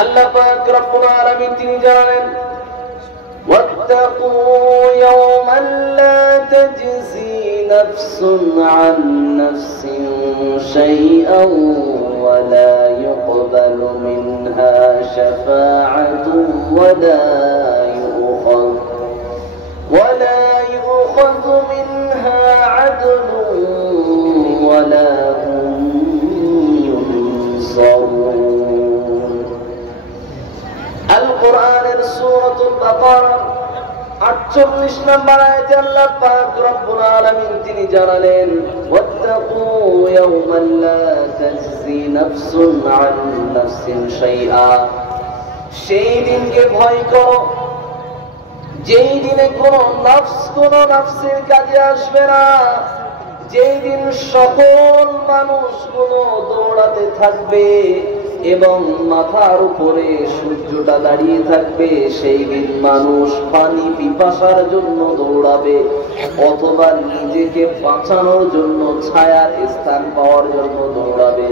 আল্লাহ পাক রব্বুল আলামিন তিনি জানেন واتقوا يوما لا تجزي نفس عن نفس شيئا ولا يقبل منها شفاعة ولا يؤخذ منها عدل ولا هم ينصرون القرآن سورة البقرة 48 নম্বর আয়াতে আল্লাহ পাক রব্বুল আলামিন তিনি জানালেন ওয়াত্তাকু ইয়াওমান লা তাজজি নাফসুন আন নাফসিন শাইআ, সেই দিনকে ভয় করো যেই দিনে কোনো নফসের কাজে আসবে না, যেই দিন সকল মানুষগুলো দৌড়াতে থাকবে এবং মাথার উপরে সূর্যটা দাঁড়িয়ে থাকবে, সেই দিন মানুষ পানি পিপাসার জন্য দৌড়াবে অথবা নিজেকে বাঁচানোর জন্য ছায়ার স্থান পাওয়ার জন্য দৌড়াবে।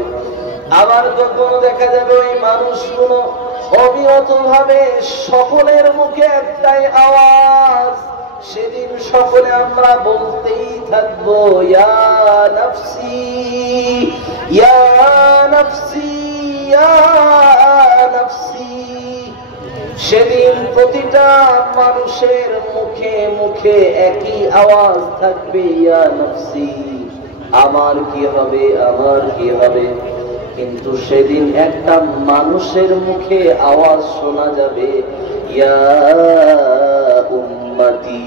আবার কখনো দেখা যাবে ওই মানুষগুলো অবিরতভাবে সকলের মুখে একটাই আওয়াজ, সেদিন সকলে আমরা বলতেই থাকবো ইয়া নাফসি ইয়া নাফসি ইয়া নাফসি। সেদিন প্রতিটা মানুষের মুখে মুখে একই আওয়াজ থাকবে ইয়া নাফসি, আমার কি হবে, আমার কি হবে। কিন্তু সেদিন একটা মানুষের মুখে আওয়াজ শোনা যাবে ইয়া উম্মতি।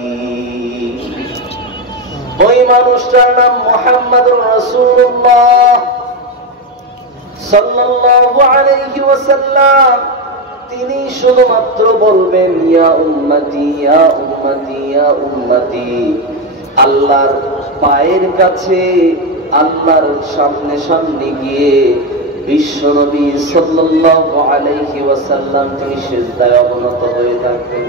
ওই মানুষটার নাম মুহাম্মদুর রাসূলুল্লাহ সাল্লাল্লাহু আলাইহি ওয়াসাল্লাম। তিনি শুধুমাত্র বলবেন ইয়া উম্মতি ইয়া উম্মতি ইয়া উম্মতি। আল্লাহর পায়ের কাছে আল্লাহর সামনে সামনে গিয়ে বিশ্বনবী সাল্লাল্লাহু আলাইহি ওয়াসাল্লাম তিনি সিজদায় অবনত হয়ে থাকবেন।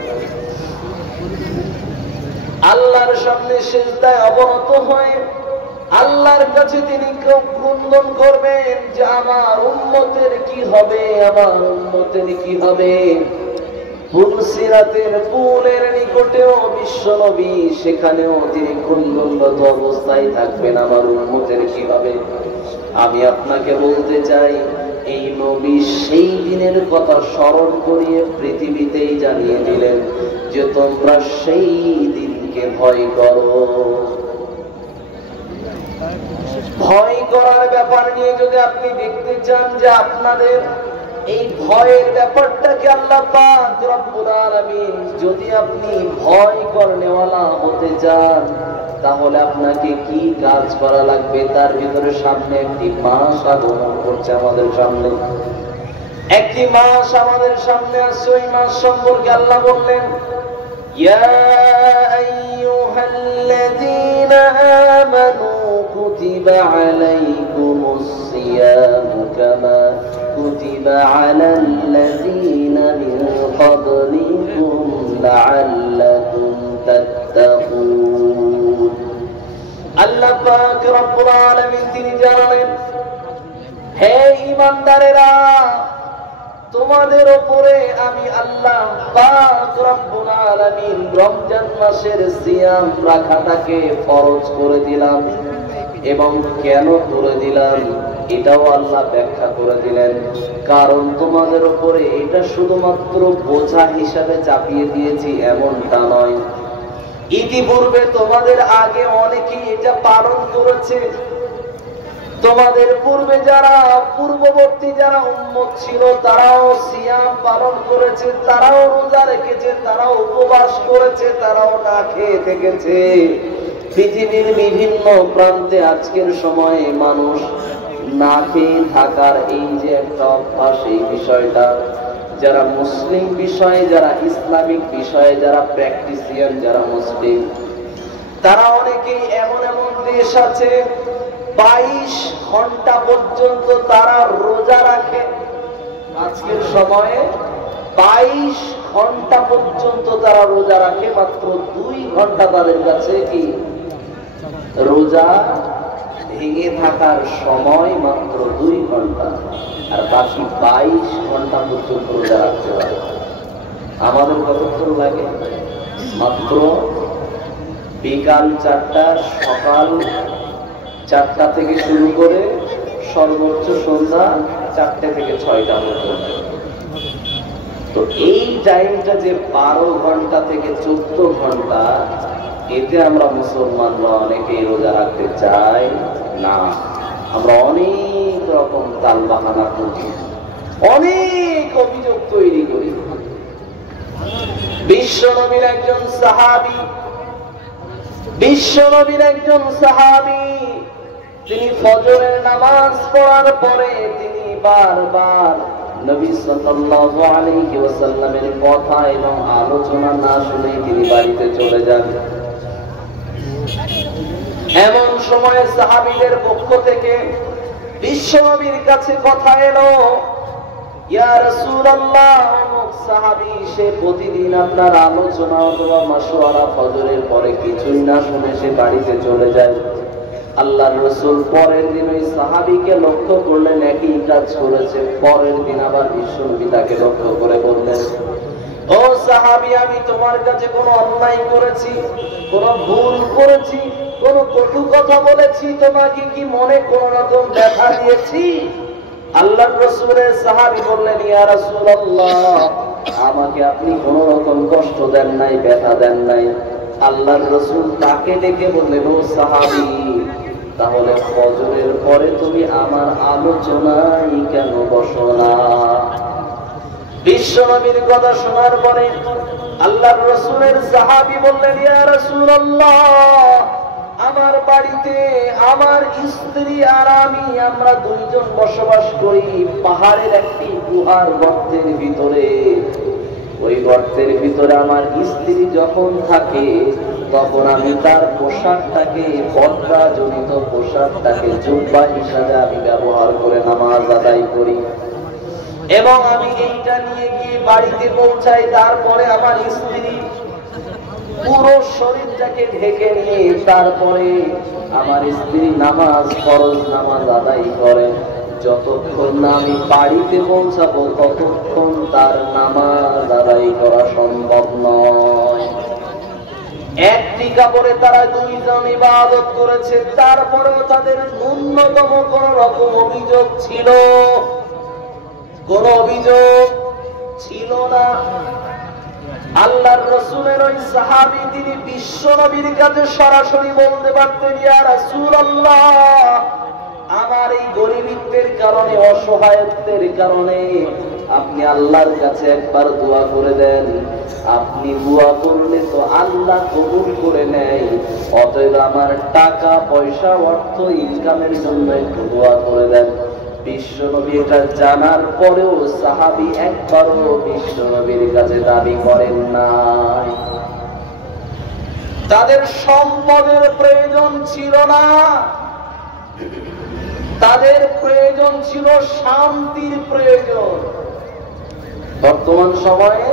আল্লাহর সামনে সিজদায় অবনত হয়ে আল্লাহর কাছে তিনি ক্রন্দন করবেন যে আমার উম্মতের কি হবে, আমার উম্মতের কি হবে। পুলসিরাতের পুলের নিকটেও বিশ্বনবী সেখানেও তিনি ক্রন্দনরত অবস্থায় থাকবেন, আমার উম্মতের কি হবে। আমি আপনাকে বলতে চাই এই নবী সেই দিনের কথা স্মরণ করিয়ে পৃথিবীতেই জানিয়ে দিলেন যে তোমরা সেই দিনকে ভয় করো। ভয় করার ব্যাপার নিয়ে যদি আপনি দেখতে চান যে আপনাদের এই ভয়ের ব্যাপারটাকে আল্লাহ পাক রব্বুল আলামিন, যদি আপনি ভয় করনেওয়ালা হতে চান তাহলে আপনাকে কি কাজ করা লাগবে, তার ভিতরে সামনে একটি মাস আগমন করছে আমাদের সামনে, একটি মাস আমাদের সামনে আসছে। ওই মাস সম্পর্কে আল্লাহ বললেন ইয়া আইয়ুহাল্লাযীনা আমানু কুতিবা আলাইকুমুস সিয়ামু কামা কুতিবা আলাল্লাযীনা মিন ক্বাবলিকুম লাআল্লাকুম তাত্তাকুন। আল্লাহ পাক রব্বুল আলামিন তিনি জানালেন হে ঈমানদারেরা, তোমাদের উপরে আমি আল্লাহ পাক রব্বুল আলামিন রমজান মাসের সিয়াম রাখাটাকে ফরজ করে দিলাম। এবং কেন করে দিলাম এটাও আল্লাহ ব্যাখ্যা করে দিলেন। কারণ তোমাদের উপরে এটা শুধুমাত্র বোঝা হিসাবে চাপিয়ে দিয়েছি এমনটা নয়। ইতিপূর্বে তোমাদের আগে অনেকেই এটা পালন করেছে। তোমাদের পূর্বে যারা পূর্ববর্তী যারা উম্মত ছিল তারাও সিয়াম পালন করেছে, তারাও রোজা রেখেছে, তারাও উপবাস করেছে, তারাও না খেয়ে থেকেছে। পৃথিবীর বিভিন্ন প্রান্তে আজকের সময়ে মানুষ না খেয়ে থাকার এই যে একটা অভ্যাস, এই বিষয়টা যারা মুসলিম বিষয়ে, যারা ইসলামিক বিষয়ে যারা প্র্যাকটিসিয়ান, যারা মুসলিম, তারা অনেকেই এমন এমন দেশ আছে 22 ঘন্টা পর্যন্ত তারা রোজা রাখে। আজকের সময়ে 22 ঘন্টা পর্যন্ত তারা রোজা রাখে, মাত্র 2 ঘন্টা তাদের কাছে কি রোজা ভেঙে থাকার সময়, মাত্র 2 ঘন্টা। আর বাকি 22 ঘন্টা পর্যন্ত রোজা রাখতে হয়। আমাদের কতক্ষণ লাগে? মাত্র বিকাল 4টা, সকাল 4টা থেকে শুরু করে সর্বোচ্চ সন্ধ্যা 4টে থেকে 6টা পর্যন্ত। তো এই টাইমটা যে 12 ঘন্টা থেকে 14 ঘন্টা, এতে আমরা মুসলমানরা অনেকেই রোজা রাখতে চাই না। আমরা অনেক রকম তাল বাহানা করি, অনেক অভিযোগ তৈরি করি। বিশ্বনবীর একজন সাহাবী তিনি ফজরের নামাজ পড়ার পরে তিনি বারবার নবী সাল্লাল্লাহু আলাইহি ওয়াসাল্লামের কথা এবং আলোচনা না শুনে তিনি বাড়িতে চলে যান। এমন সময় সাহাবীদের পক্ষ থেকে বিশ্বনবীর কাছে কথা এলো, ইয়া রাসূলুল্লাহ, অমুক সাহাবী সে প্রতিদিন আপনার আলোচনা অথবা মাশওয়ারা ফজরের পরে কিছুই না শুনে সে বাড়িতে চলে যায়। আল্লাহর রাসূল পরের দিন ওই সাহাবীকে লক্ষ্য করলেন, একই কাজ করেছে। পরের দিন আবার বিশ্বনবী তাকে লক্ষ্য করে বললেন, ও সাহাবী, আমি তোমার কাছে কোনো অন্যায় করেছি, কোনো ভুল করেছি, কোনো কটু কথা বলেছি, তোমাকে কি মনে কোনো রকম ব্যথা দিয়েছি? আল্লাহর রাসূলের সাহাবী বললেন, ইয়া রাসূলুল্লাহ, আমাকে আপনি কোনো রকম কষ্ট দেন নাই, ব্যথা দেন নাই। আল্লাহর রাসূল তাকে ডেকে বললেন, ও সাহাবী, তাহলে ফজরের পরে তুমি আমার আলোচনায় কেন বসো না? বিশ্বনবীর কথা শোনার পরে আল্লাহর রাসূলের সাহাবী বললেন, ইয়া রাসূলুল্লাহ, আমার বাড়িতে আমার স্ত্রী আর আমি, আমরা দুইজন বসবাস করি পাহাড়ের একটি গুহার গর্তের ভিতরে। ওই গর্তের ভিতরে আমার স্ত্রী যখন থাকে তখন আমি তার পোশাকটাকে, পর্দাজনিত পোশাকটাকে জুব্বা হিসাবে আমি ব্যবহার করে নামাজ আদায় করি, এবং আমি এইটা নিয়ে গিয়ে বাড়িতে পৌঁছাই। তারপরে আমার স্ত্রী পুরো শরীরটাকে ঢেকে নিয়ে তারপরে আমার স্ত্রী নামাজ, ফরজ নামাজ আদায় করে। যতক্ষণ না আমি বাড়িতে পৌঁছাবো ততক্ষণ তার নামাজ আদায় করা সম্ভব নয়। একটি কাপড়ে তারা দুইজন ইবাদত করেছে, তারপরেও তাদের ন্যূনতম কোন রকম অভিযোগ ছিল? কোন অভিযোগ ছিল না। আল্লাহর রাসূলের ওই সাহাবী তিনি বিশ্বনবীর কাছে সরাসরি বলতে পারতেন, ইয়া রাসূলুল্লাহ, আমার এই গরিবত্বের কারণে, অসহায়ত্বের কারণে আপনি আল্লাহর কাছে একবার দোয়া করে দেন। আপনি দোয়া করলে তো আল্লাহ কবুল করে নেয়, অতএব আমার টাকা পয়সা অর্থ ইনকামের জন্য একটু দোয়া করে দেন। বিশ্বনবী এটা জানার পরেও সাহাবী একবারও বিশ্বনবীর কাছে দাবি করেন নাই। তাদের সম্পদের প্রয়োজন ছিল না, তাদের প্রয়োজন ছিল শান্তির প্রয়োজন। বর্তমান সময়ে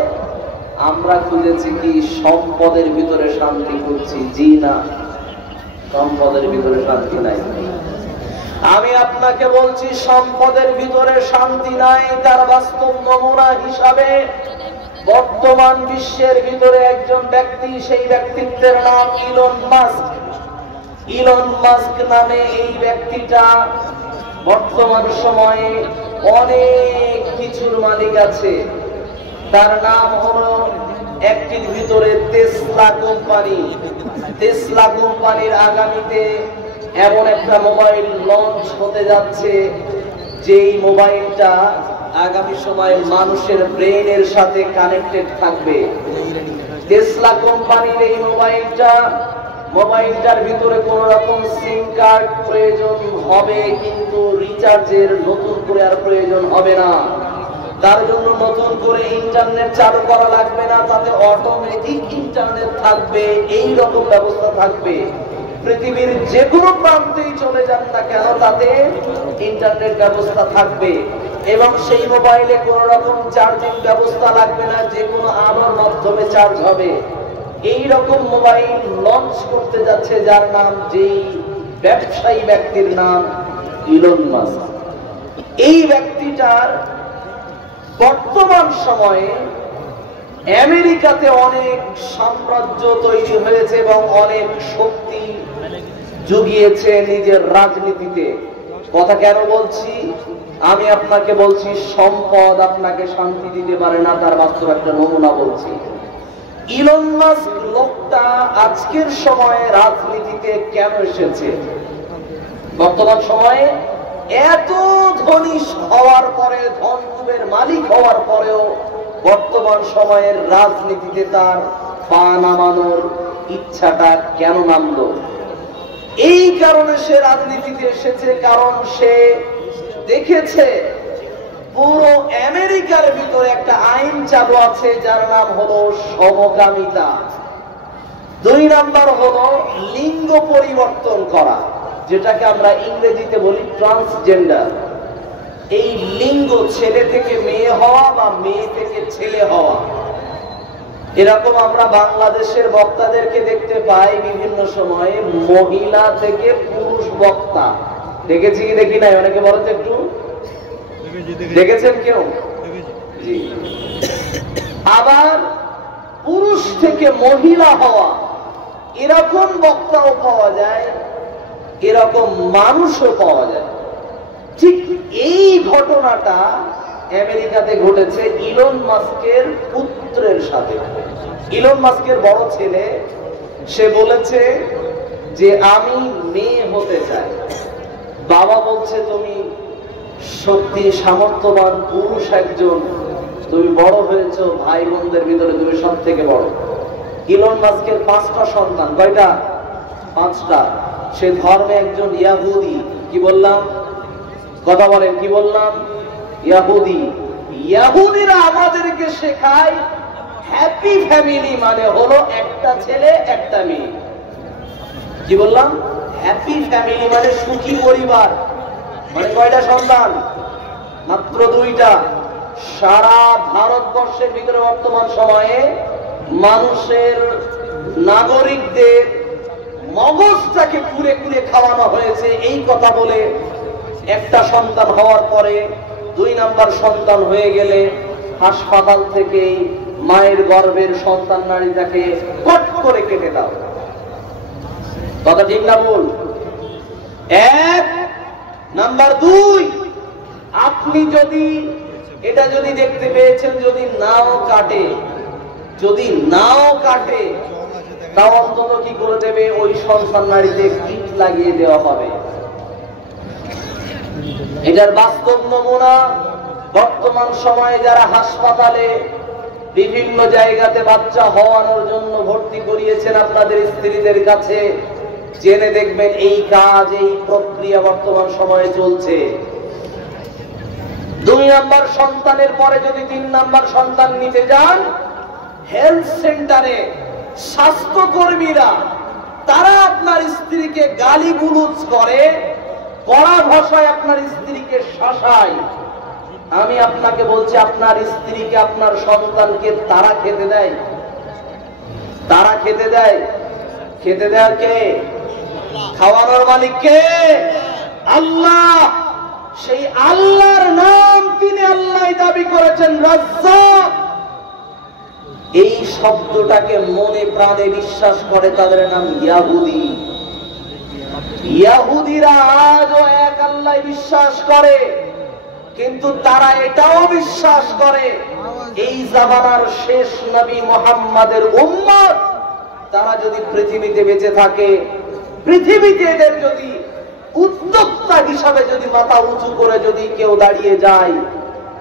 আমরা খুঁজেছি কি সম্পদের ভিতরে শান্তি খুঁজছি? জি না, সম্পদের ভিতরে শান্তি নাই। আমি আপনাকে বলছি সম্পদের ভিতরে শান্তি নাই। তার বাস্তব নমুনা হিসাবে বর্তমান বিশ্বের ভিতরে একজন ব্যক্তি, সেই ব্যক্তিত্বের নাম ইলন মাস্ক। ইলন মাস্ক নামে এই ব্যক্তিটা বর্তমান সময়ে অনেক কিছুর মালিক আছে। তার নাম হলো একটির ভিতরে টেসলা কোম্পানি। টেসলা কোম্পানির আগামীতে এমন একটা মোবাইল লঞ্চ হতে যাচ্ছে, যেই মোবাইলটা আগামী সময়ে মানুষের ব্রেইনের সাথে কানেক্টেড থাকবে। টেসলা কোম্পানির এই মোবাইলটার ভিতরে কোন রকম সিম কার্ড প্রয়োজন হবে, কিন্তু রিচার্জের নতুন করে আর প্রয়োজন হবে না। তার জন্য নতুন করে ইন্টারনেট চালু করা লাগবে না, তাতে অটোমেটিক ইন্টারনেট থাকবে। এই রকম ব্যবস্থা থাকবে। পৃথিবীর যে কোনো প্রান্তেই চলে যান না কেন, তাতে ইন্টারনেট ব্যবস্থা থাকবে, এবং সেই মোবাইলে কোন রকম চার্জিং ব্যবস্থা লাগবে না, যে কোনো আলোর মাধ্যমে চার্জ হবে। এই রকম মোবাইল লঞ্চ করতে যাচ্ছে, যার নাম, যেই ব্যবসায়ী ব্যক্তির নাম ইলন মাস্ক। এই ব্যক্তিটার বর্তমান সময়ে আমেরিকাতে অনেক সাম্রাজ্য তৈরি হয়েছে এবং অনেক শক্তি জুগিয়েছে নিজের রাজনীতিতে। কথা কেন বলছি? আমি আপনাকে বলছি, সম্পদ আপনাকে শান্তি দিতে পারে না, তার বাস্তব একটা নমুনা বলছি। ইলন মাস্ক লোকটা আজকের সময়ে রাজনীতিতে কেন এসেছে? বর্তমান সময়ে এত ধনী হওয়ার পরে, ধনকুবের মালিক হওয়ার পরেও বর্তমান সময়ের রাজনীতিতে তার পা নামানোর ইচ্ছাটা কেন নামলো? এই কারণে সে রাজনীতিতে এসেছে, কারণ সে দেখেছে পুরো আমেরিকার ভিতরে একটা আইন চালু আছে যার নাম হলো সমকামিতা। 2 নাম্বার হলো লিঙ্গ পরিবর্তন করা, যেটাকে আমরা ইংরেজিতে বলি ট্রান্সজেন্ডার। এই লিঙ্গ ছেলে থেকে মেয়ে হওয়া বা মেয়ে থেকে ছেলে হওয়া। এরকম আমরা বাংলাদেশের বক্তাদেরকে দেখতে পাই বিভিন্ন সময়ে মহিলা থেকে পুরুষ বক্তা। দেখেছি কি দেখি নাই? অনেকে বলেন তো একটু, দেখেছেন কেউ? জি। আবার পুরুষ থেকে মহিলা হওয়া এরকম বক্তাও পাওয়া যায়, এরকম মানুষও পাওয়া যায়। ঠিক এই ঘটনাটা আমেরিকাতে ঘটেছে ইলন মাস্কের পুত্রের সাথে। ইলন মাস্কের বড় ছেলে, সে বলেছে যে আমি মেয়ে হতে চাই। বাবা বলছে তুমি শক্তি সামর্থ্যবান পুরুষ একজন, তুমি বড় হয়েছো, ভাই বোনদের ভিতরে তুমি সব থেকে বড়। ইলন মাস্কের 5টা সন্তান। কয়টা? 5টা। সে ধর্মে একজন ইয়াহুদি। কি বললাম? কথা বলেন, কি বললাম? ইয়াহুদি। ইয়াহুদিরা আমাদেরকে শেখায় হ্যাপি ফ্যামিলি মানে হলো একটা ছেলে একটা মেয়ে। কি বললাম? হ্যাপি ফ্যামিলি মানে সুখী পরিবার। মানে কয়টা সন্তান? মাত্র 2টা। সারা ভারতবর্ষের ভিতরে বর্তমান সময়ে মানুষের, নাগরিকদের মগজটাকে কুরে কুরে খাওয়ানো হয়েছে এই কথা বলে। একটা সন্তান হওয়ার পরে 2 নাম্বার সন্তান হয়ে গেলে হাসপাতাল থেকে মায়ের গর্ভের সন্তান নারীটাকে কট করে কেটে দাও। কথা ঠিক না ভুল? 1 নাম্বার 2, আপনি যদি এটা যদি দেখতে পেয়েছেন যদি নাও কাটে, যদি নাও কাটে, তাও অন্তত কি করে দেবে? ওই সন্তান নারীতে কিট লাগিয়ে দেওয়া হবে। এটার বাস্তব নমুনা বর্তমান সময়ে যারা হাসপাতালে বিভিন্ন জায়গাতে বাচ্চা হওয়ানোর জন্য ভর্তি করিয়েছেন আপনাদের স্ত্রীদের কাছে, জেনে দেখবেন এই কাজ, এই প্রক্রিয়া বর্তমান সময়ে চলছে। 2 নাম্বার সন্তানের পরে যদি 3 নাম্বার সন্তান নিতে যান, হেলথ সেন্টারে স্বাস্থ্যকর্মীরা তারা আপনার স্ত্রীকে গালিগুলোজ করে, কড়া ভাষায় আপনার স্ত্রীকে শাসায়। আমি আপনাকে বলছি, আপনার স্ত্রীকে, আপনার সন্তানকে তারা খেতে দেয়? তারা খেতে দেয়? খেতে দেওয়ার কে? খাওয়ানোর মালিক কে? আল্লাহ। সেই আল্লাহর নাম তিনি আল্লাহ দাবি করেছেন রাজ্জাক। এই শব্দটাকে মনে প্রাণে বিশ্বাস করে তাদের নাম ইয়াহুদি। ইয়াহুদিরা আজও এক আল্লাহ বিশ্বাস করে, কিন্তু তারা এটাও বিশ্বাস করে এই জামানার শেষ নবী মুহাম্মাদের উম্মত তারা যদি পৃথিবীতে বেঁচে থাকে, পৃথিবীতে এদের যদি উদ্যোক্তা হিসাবে যদি মাথা উঁচু করে যদি কেউ দাঁড়িয়ে যায়,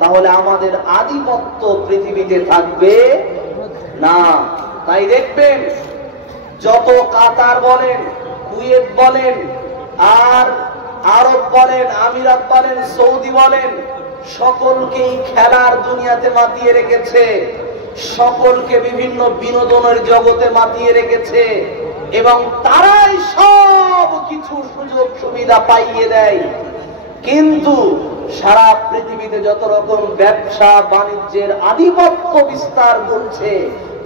তাহলে আমাদের আধিপত্য পৃথিবীতে থাকবে না। তাই দেখবেন যত কাতার বলেন, কুয়েত বলেন, আর আরব বলেন, আমিরাত বলেন, সৌদি বলেন, সকলকেই খেলার দুনিয়াতে মাতিয়ে রেখেছে, সকলকে বিভিন্ন বিনোদনের জগতে মাতিয়ে রেখেছে, এবং তারাই সব কিছু সুযোগ সুবিধা পাইয়ে দেয়। কিন্তু সারা পৃথিবীতে যত রকম ব্যবসা বাণিজ্যের আধিপত্য বিস্তার করছে,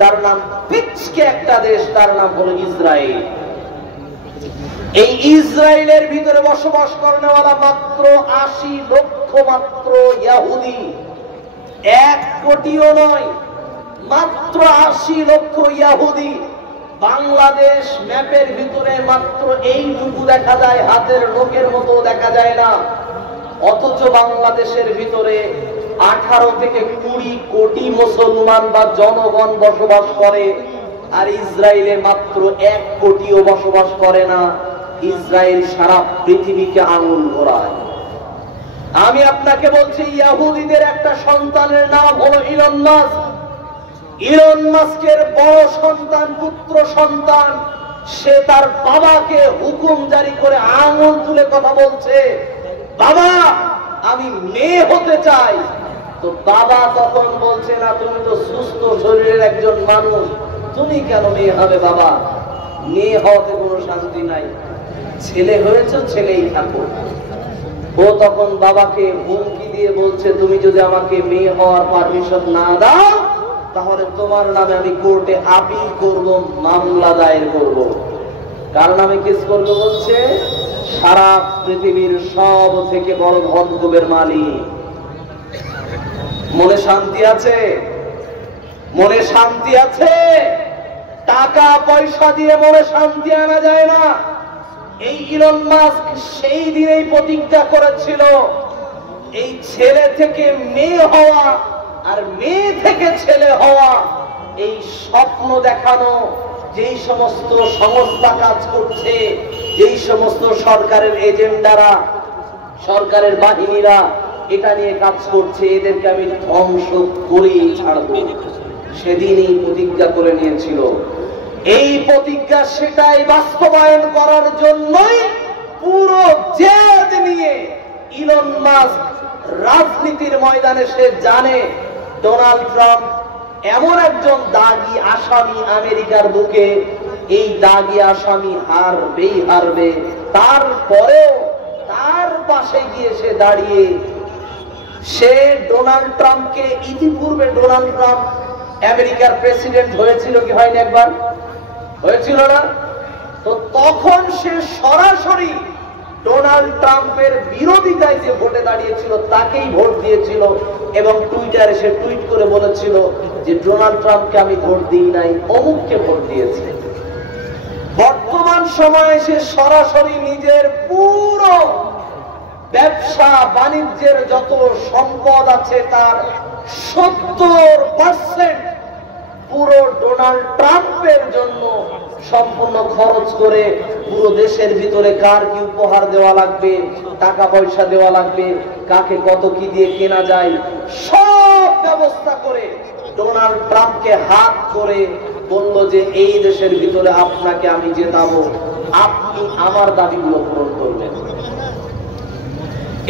তার নাম পিচকে একটা দেশ, তার নাম হলো ইসরায়েল। এই ইসরায়েলের ভিতরে বসবাস করেনওয়ালা মাত্র 80 লক্ষ মাত্র ইহুদি, 1 কোটিও নয়, মাত্র 80 লক্ষ ইহুদি। বাংলাদেশ ম্যাপের ভিতরে মাত্র এইটুকু দেখা যায়, হাতের নখের মতো দেখা যায় না। অথচ বাংলাদেশের ভিতরে 18 থেকে 20 কোটি মুসলমান বা জনগণ বসবাস করে, আর ইসরায়েলে মাত্র 1 কোটিও বসবাস করে না। ইসরায়েল সারা পৃথিবীকে আঙুল ঘোরায়। আমি আপনাকে বলছি, ইহুদিদের একটা সন্তানের নাম হলো ইলন মাস্ক। ইলন মাস্কের বড় সন্তান, পুত্র সন্তান, সে তার বাবাকে হুকুম জারি করে আঙুল তুলে কথা বলছে, বাবা আমি মেয়ে হতে চাই। তো বাবা তখন বলছে, না তুমি তো সুস্থ শরীরের একজন মানুষ, তুমি কেন মেয়ে হবে বাবা? মেয়ে হওয়াতে কোনো শান্তি নাই, ছেলে হয়েছে ছেলেই থাকো। ও তখন বাবাকে হুমকি দিয়ে বলছে, তুমি যদি আমাকে মেয়ে হওয়ার পারমিশন না দাও, তাহলে তোমার নামে আমি কোর্টে আপিল করব, মামলা দায়ের করব। কার নামে কেস করবো বলছে? সারা পৃথিবীর সব থেকে বড় ধনকুবের মালিক। মনে শান্তি আছে? মনে শান্তি আছে? টাকা পয়সা দিয়ে মনে শান্তি আনা যায় না। এই ইলন মাস্ক সেই দিনেই প্রতিজ্ঞা করেছিল, এই ছেলে থেকে মেয়ে হওয়া আর মেয়ে থেকে ছেলে হওয়া, এই স্বপ্ন দেখানো যেই সমস্ত সংস্থা কাজ করছে, যেই সমস্ত সরকারের এজেন্ডারা, সরকারের বাহিনীরা এটা নিয়ে কাজ করছে, এদেরকে আমি ধ্বংস করেই ছাড়ব। সেদিনই প্রতিজ্ঞা করে নিয়েছিল। এই প্রতিজ্ঞা সেটাই বাস্তবায়ন করার জন্যই পুরো জেদ নিয়ে ইলন মাস্ক রাজনীতির ময়দানে, সে জানে ডোনাল্ড ট্রাম্প এমন একজন দাগী আসামি আমেরিকার বুকে, এই দাগী আসামি হারবেই হারবে। তারপরেও তার পাশে গিয়ে সে দাঁড়িয়ে, সে ডোনাল্ড ট্রাম্পকে, ইতিপূর্বে ডোনাল্ড ট্রাম্প আমেরিকার প্রেসিডেন্ট হয়েছিল কি হয়নি? একবার হয়েছিল না? তো তখন সে সরাসরি ডোনাল্ড ট্রাম্পের বিরোধিতায় যে ভোটে দাঁড়িয়েছিল তাকেই ভোট দিয়েছিল, এবং টুইটারে সে টুইট করে বলেছিল যে ডোনাল্ড ট্রাম্পকে আমি ভোট দিই নাই, অমুককে ভোট দিয়েছে। বর্তমান সময়ে সে সরাসরি নিজের পুরো ব্যবসা বাণিজ্যের যত সম্পদ আছে তার 70% পুরো ডোনাল্ড ট্রাম্পের জন্য সম্পূর্ণ খরচ করে, পুরো দেশের ভিতরে কার কি উপহার দেওয়া লাগবে, টাকা পয়সা দেওয়া লাগবে, কাকে কত কি দিয়ে কেনা যায়, সব ব্যবস্থা করে ডোনাল্ড ট্রাম্পকে হাত করে বলল যে এই দেশের ভিতরে আপনাকে আমি জেতাবো, আপনি আমার দাবিগুলো পূরণ করবেন।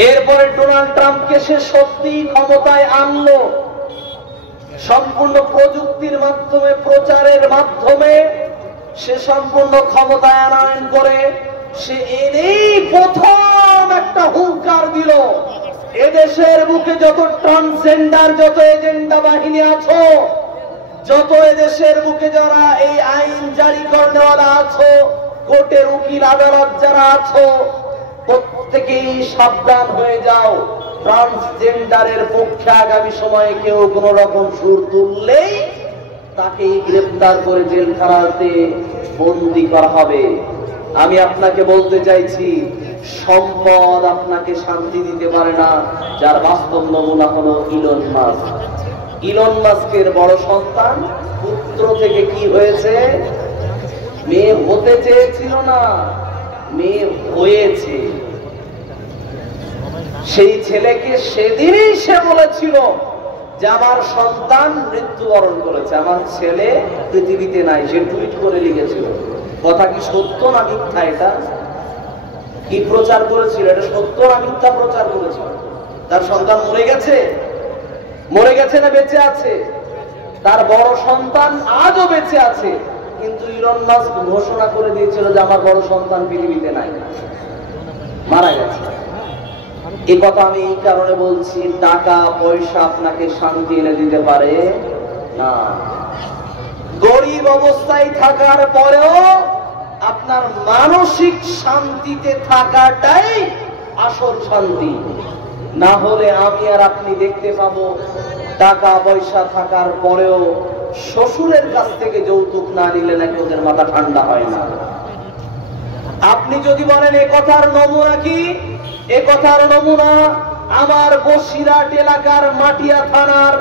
এরপরে ডোনাল্ড ট্রাম্পকে সে সত্যি ক্ষমতায় আনলো, সম্পূর্ণ প্রযুক্তির মাধ্যমে, প্রচারের মাধ্যমে সে সম্পূর্ণ ক্ষমতায় আনয়ন করে। সে এনেই প্রথম একটা হুঙ্কার দিল, এদেশের বুকে যত ট্রান্সজেন্ডার, যত এজেন্ডা বাহিনী আছো, যত এদেশের বুকে যারা এই আইন জারি করনেওয়ালা আছো, কোর্টের উকিল আদালত যারা আছো, প্রত্যেকেই সাবধান হয়ে যাও। ট্রান্সজেন্ডারের পক্ষে আগামী সময়ে কেউ কোন রকম সুর তুললেই তাকেই গ্রেফতার করে জেলখানাতে বন্দী করা হবে। আমি আপনাকে বলতে চাইছি, সম্পদ আপনাকে শান্তি দিতে পারে না, যার বাস্তব নমুনা হলো ইলন মাস্ক। ইলন মাস্কের বড় সন্তান, পুত্র থেকে কি হয়েছে? মেয়ে হতে চেয়েছিল না, মেয়ে হয়েছে। সেই ছেলেকে সেদিনই সে বলেছিল যে আমার সন্তান মৃত্যুবরণ করেছে, আমার ছেলে পৃথিবীতে নাই। সে টুইট করে লিখেছিল। কথা কি সত্য না মিথ্যা? এটা কি প্রচার করেছিল? এটা সত্য না মিথ্যা প্রচার করেছিল? তার সন্তান মরে গেছে? মরে গেছে না বেঁচে আছে? তার বড় সন্তান আজও বেঁচে আছে, কিন্তু ইলন মাস্ক ঘোষণা করে দিয়েছিল যে আমার বড় সন্তান পৃথিবীতে নাই, মারা গেছে। এই কথা আমি এই কারণে বলছি, টাকা পয়সা আপনাকে শান্তি এনে দিতে পারে না। গরিব অবস্থায় থাকার পরেও আপনার মানসিক শান্তিতে থাকাটাই আসল শান্তি। না হলে আমি আর আপনি দেখতে পাবো টাকা পয়সা থাকার পরেও শ্বশুরের কাছ থেকে যৌতুক না নিলে নাকি ওদের মাথা ঠান্ডা হয় না। আপনি যদি বলেন এ কথার নমুনা কি, এ কথার নমুনা আমার বসিরহাট এলাকার মাটিয়া থানার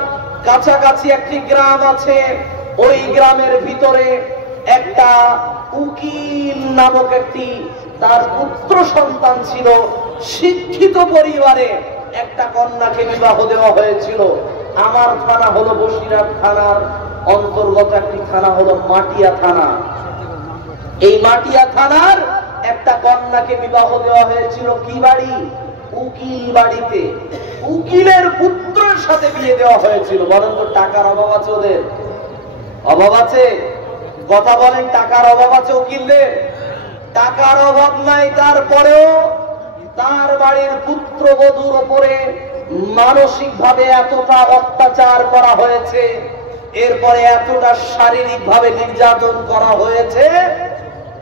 কাছাকাছি একটি গ্রাম আছে। ওই গ্রামের ভিতরে একটা উকিল নামক একটি তার পুত্র সন্তান ছিল। শিক্ষিত পরিবারে একটা কন্যাকে বিবাহ দেওয়া হয়েছিল। আমার থানা হলো বসিরহাট থানার অন্তর্গত একটি থানা হলো মাটিয়া থানা। এই মাটিয়া থানার একটা কন্যাকে বিবাহ দেওয়া হয়েছিল কি বাড়ি? উকিল বাড়িতে। উকিলের পুত্রের সাথে বিয়ে দেওয়া হয়েছিল। বলেন তো টাকার অভাব আছে ওদের? অভাব আছে? কথা বলেন, টাকার অভাব আছে উকিলদের? টাকার অভাব নাই, তারপরেও তার বাড়ির পুত্রবধূর উপরে মানসিক ভাবে এতটা অত্যাচার করা হয়েছে, এরপরে এতটা শারীরিক ভাবে নির্যাতন করা হয়েছে।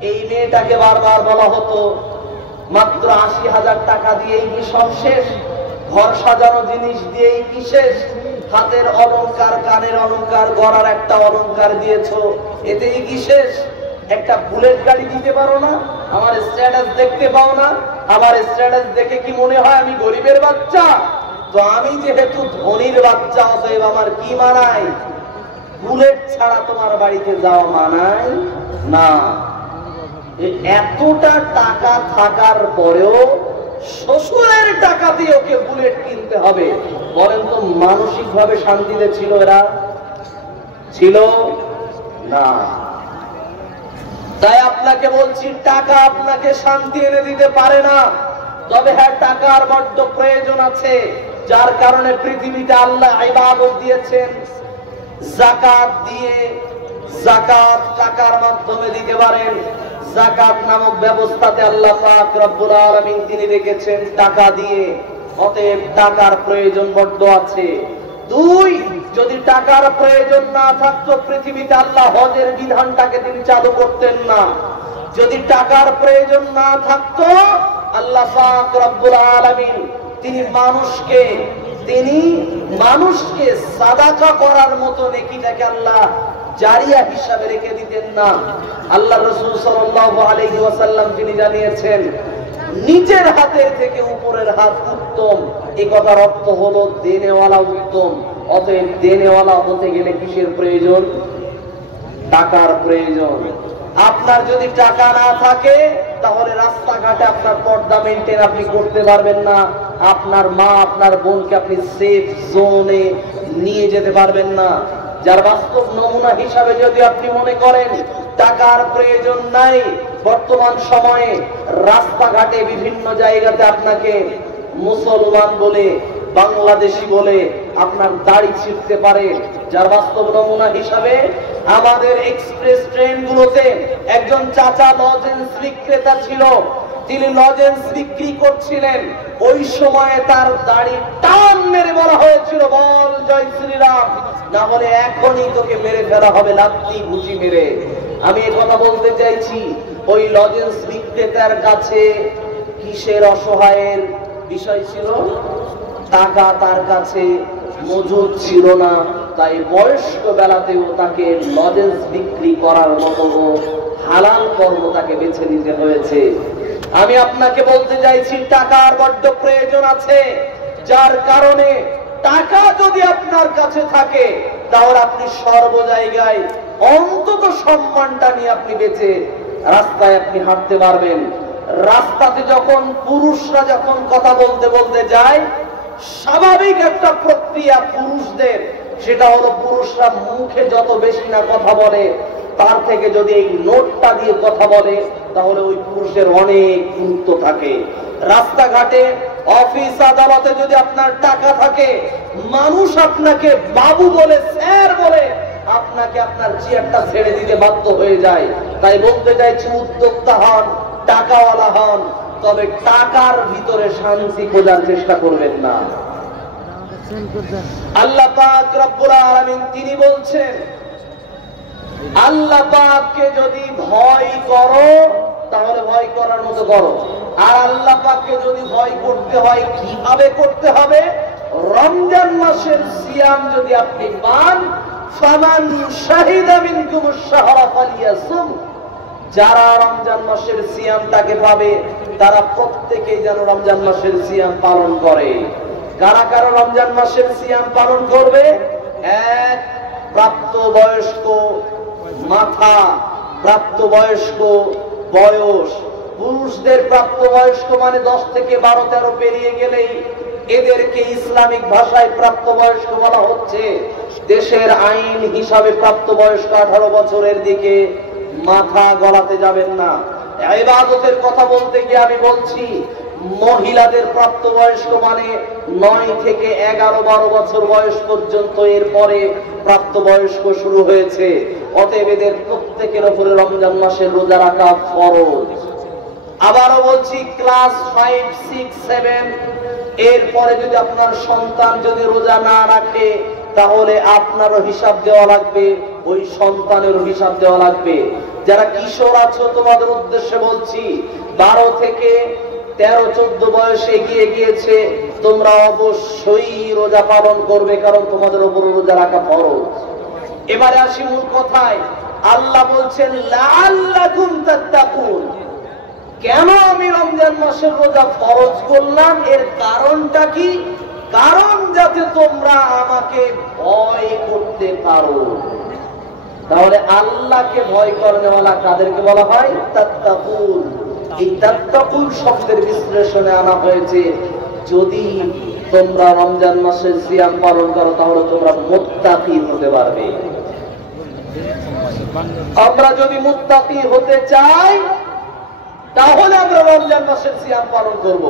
এই মেয়েটাকে বারবার বলা হতো মাত্র ৮০,০০০ টাকা দিয়েই কি সব শেষ? ঘর সাজানো জিনিস দিয়েই কি শেষ? হাতের অলংকার, কানের অলংকার, গলার একটা অলংকার দিয়েছো, এতেই কি শেষ? একটা বুলেট গাড়ি দিতে পারো না? আমার স্ট্যাটাস দেখতে পাও না? আমার স্ট্যাটাস দেখে কি মনে হয় আমি গরিবের বাচ্চা? তো আমি যেহেতু ধনীর বাচ্চা, অতএব আমার কি মানায়? বুলেট ছাড়া তোমার বাড়িতে যাওয়া মানায় না। এতটা টাকা থাকার পরেও শ্বশুরের টাকা দিয়ে ওকে বুলেট কিনতে হবে। বলেন তো মানসিক ভাবে শান্তিতে ছিল এরা? ছিল না। তাই আপনাকে বলছি, টাকা আপনাকে শান্তি এনে দিতে পারে না। তবে হ্যাঁ, টাকার বড্ড প্রয়োজন আছে, যার কারণে পৃথিবীতে আল্লাহ ইবাদত দিয়েছেন যাকাত দিয়ে। যাকাত টাকার মাধ্যমে দিতে পারেন। যাকাত নামক ব্যবস্থাতে আল্লাহ পাক রব্বুল আলামিন তিনি রেখেছেন টাকা দিয়ে। অতএব টাকার প্রয়োজন বড্ড আছে। দুই, যদি টাকার প্রয়োজন না থাকতো পৃথিবীতে আল্লাহ হজের বিধানটাকে তিনি চালু করতেন না। যদি টাকার প্রয়োজন না থাকতো আল্লাহ পাক রব্বুল আলামিন তিনি মানুষকে সাদাকা করার মতো নেকিটাকে আল্লাহ জারিয়া হিসাবে রেখে দিতেন না। আল্লাহ রাসূল সাল্লাল্লাহু আলাইহি ওয়াসাল্লাম তিনি জানিয়েছেন নিচের হাতের থেকে উপরের হাত উত্তম। এই কথার অর্থ হলো দেনেওয়ালা উত্তম। অতএব দেনেওয়ালা হতে গেলে কিসের প্রয়োজন? টাকার প্রয়োজন। আপনার যদি টাকা না থাকে তাহলে রাস্তাঘাটে আপনার পর্দা মেইনটেইন আপনি করতে পারবেন না। আপনার মা আপনার বোনকে আপনি সেফ জোনে নিয়ে যেতে পারবেন না। যার বাস্তব নমুনা হিসাবে যদি আপনি মনে করেন টাকার প্রয়োজন নাই, বর্তমান সময়ে রাস্তাঘাটে বিভিন্ন জায়গাতে আপনাকে মুসলমান বলে, বাংলাদেশি বলে আপনার দাড়ি ছিঁড়তে পারে। যার বাস্তব নমুনা হিসাবে আমাদের এক্সপ্রেস ট্রেনগুলোতে একজন চাচা লজেন্স বিক্রেতা ছিল। তিনি লজেন্স বিক্রি করছিলেন। ওই সময়ে তার দাড়ি টান মেরে বলা হয়েছিল, বল জয় শ্রীরাম, না হলে এখনই তোকে মেরে ফেলা হবে লাত্তি ঘুষি মেরে। আমি এই কথা বলতে চাইছি, ওই লজেন্স বিক্রেতার কাছে কিসের অসহায়ের বিষয় ছিল? টাকা তার কাছে মজুদ ছিল না। তাই বয়স্ক বেলাতেও তাকে লজেন্স বিক্রি করার মতো হালাল কর্ম তাকে বেছে নিতে হয়েছে। আমি আপনাকে বলতে চাইছি টাকার বড্ড প্রয়োজন আছে, যার কারণে টাকা যদি আপনার কাছে থাকে তাহলে আপনি সর্ব জায়গায় অন্তত সম্মানটা নিয়ে আপনি বেঁচে রাস্তায় আপনি হাঁটতে পারবেন। রাস্তাতে যখন পুরুষরা যখন কথা বলতে বলতে যায়, স্বাভাবিক একটা প্রক্রিয়া পুরুষদের, সেটা হলো পুরুষরা মুখে যত বেশি না কথা বলে, তার থেকে যদি এই নোটটা দিয়ে কথা বলে তাহলে ওই পুরুষের অনেক গুরুত্ব থাকে। রাস্তাঘাটে, অফিস আদালতে যদি আপনার টাকা থাকে, মানুষ আপনাকে বাবু বলে, স্যার বলে আপনাকে আপনার চেয়ারটা ছেড়ে দিতে বাধ্য হয়ে যায়। তাই বলতে চাইছি, উদ্যোক্তা হন, টাকাওয়ালা হন, তবে টাকার ভিতরে শান্তি খোঁজার চেষ্টা করবেন না। আল্লাহ পাক রব্বুল আলামিন তিনি বলছেন, আল্লাহ পাককে যদি ভয় করো তাহলে ভয় করার মতো করো। আর আল্লাহ পাককে যদি ভয় করতে হয় কিভাবে করতে হবে? রমজান মাসের সিয়াম যদি আপনি পান, ফামান শাহিদা মিনকুমুশ শাহরা ফালিয়াসুম, যারা রমজান মাসের সিয়ামটাকে পাবে তারা প্রত্যেকেই যেন রমজান মাসের সিয়াম পালন করে। কারা কারা রমজান মাসের সিয়াম পালন করবে? এক, প্রাপ্তবয়স্ক মাথা, প্রাপ্তবয়স্ক বয়স। পুরুষদের প্রাপ্তবয়স্ক মানে 10 থেকে 12-13 পেরিয়ে গেলেই এদেরকে ইসলামিক ভাষায় প্রাপ্তবয়স্ক বলা হচ্ছে। দেশের আইন হিসাবে প্রাপ্তবয়স্ক 18 বছরের দিকে মাথা গলাতে যাবেন না। ইবাদতের কথা বলতে গিয়ে আমি বলছি, মহিলাদের প্রাপ্তবয়স্ক মানে 9 থেকে 11-12 বছর বয়স পর্যন্ত, এরপরে প্রাপ্তবয়স্ক শুরু হয়েছে। অতএব এদের প্রত্যেকের উপরে রমজান মাসের রোজা রাখা ফরজ। আবারও বলছি, ক্লাস 5, 6, 7 এরপরে যদি আপনার সন্তান যদি রোজা না রাখে তাহলে আপনারও হিসাব দেওয়া লাগবে, ওই সন্তানেরও হিসাব দেওয়া লাগবে। যারা কিশোর আছো তোমাদের উদ্দেশ্যে বলছি, 12 থেকে 13-14 বয়সে এগিয়ে গিয়েছে, তোমরা অবশ্যই রোজা পালন করবে, কারণ তোমাদের উপর রোজা রাখা ফরজ। এবারে আসি মূল কথায়। আল্লাহ বলছেন লাআল্লাকুম তাত্তাকুন। কেন আমি রমজান মাসের রোজা ফরজ করলাম? এর কারণটা কি? কারণ যাতে তোমরা আমাকে ভয় করতে পারো। তাহলে আল্লাহকে ভয় করেওয়ালা কাদেরকে বলা হয়? তাত্তাকুন। এই তাত্তাকুন শব্দের বিশ্লেষণে আনা হয়েছে, যদি তোমরা রমজান মাসের সিয়াম পালন করো তাহলে তোমরা মুত্তাকি হতে পারবে। আমরা যদি মুত্তাকি হতে চাই তাহলে আমরা রমজান মাসের সিয়াম পালন করব।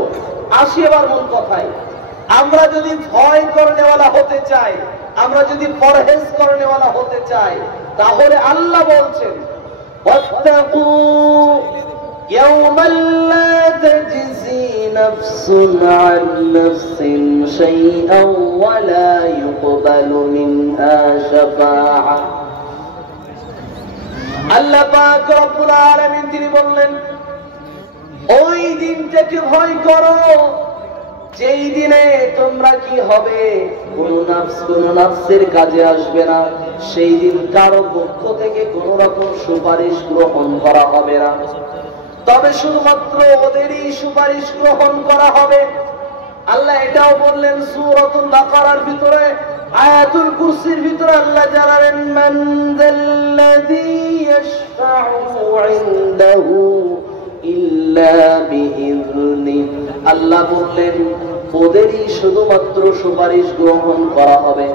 আসি এবার মূল কথায়। আমরা যদি ভয় করনেওয়ালা হতে চাই, আমরা যদি পরহেজ করনেওয়ালা হতে চাই, তাহলে আল্লাহ বলছেন ওয়াত্তাকু ইয়াওমান লা তাজজি নাফসুন আন নাফসিন শাইআন ওয়া লা ইউকবালু মিনহা শাফাআহ। আল্লাহ পাক রব্বুল আলামিন তিনি বললেন, ওই দিনটাকে ভয় করো যেই দিনে তোমরা কি হবে, কোন নাফসের কাজে আসবে না। সেই দিন কারো পক্ষ থেকে কোন রকম সুপারিশ গ্রহণ করা হবে না, তবে শুধুমাত্র ওদেরই সুপারিশ গ্রহণ করা হবে। আল্লাহ এটাও বললেন সূরাতুল বাকারার ভিতরে, আয়াতুল কুরসির ভিতরে আল্লাহ জানালেন মান যাল্লাযী ইয়াশফাউ ইনদাহু ইল্লা বিইযনি। আল্লাহ বললেন ওদেরই শুধুমাত্র সুপারিশ গ্রহণ করা হবে,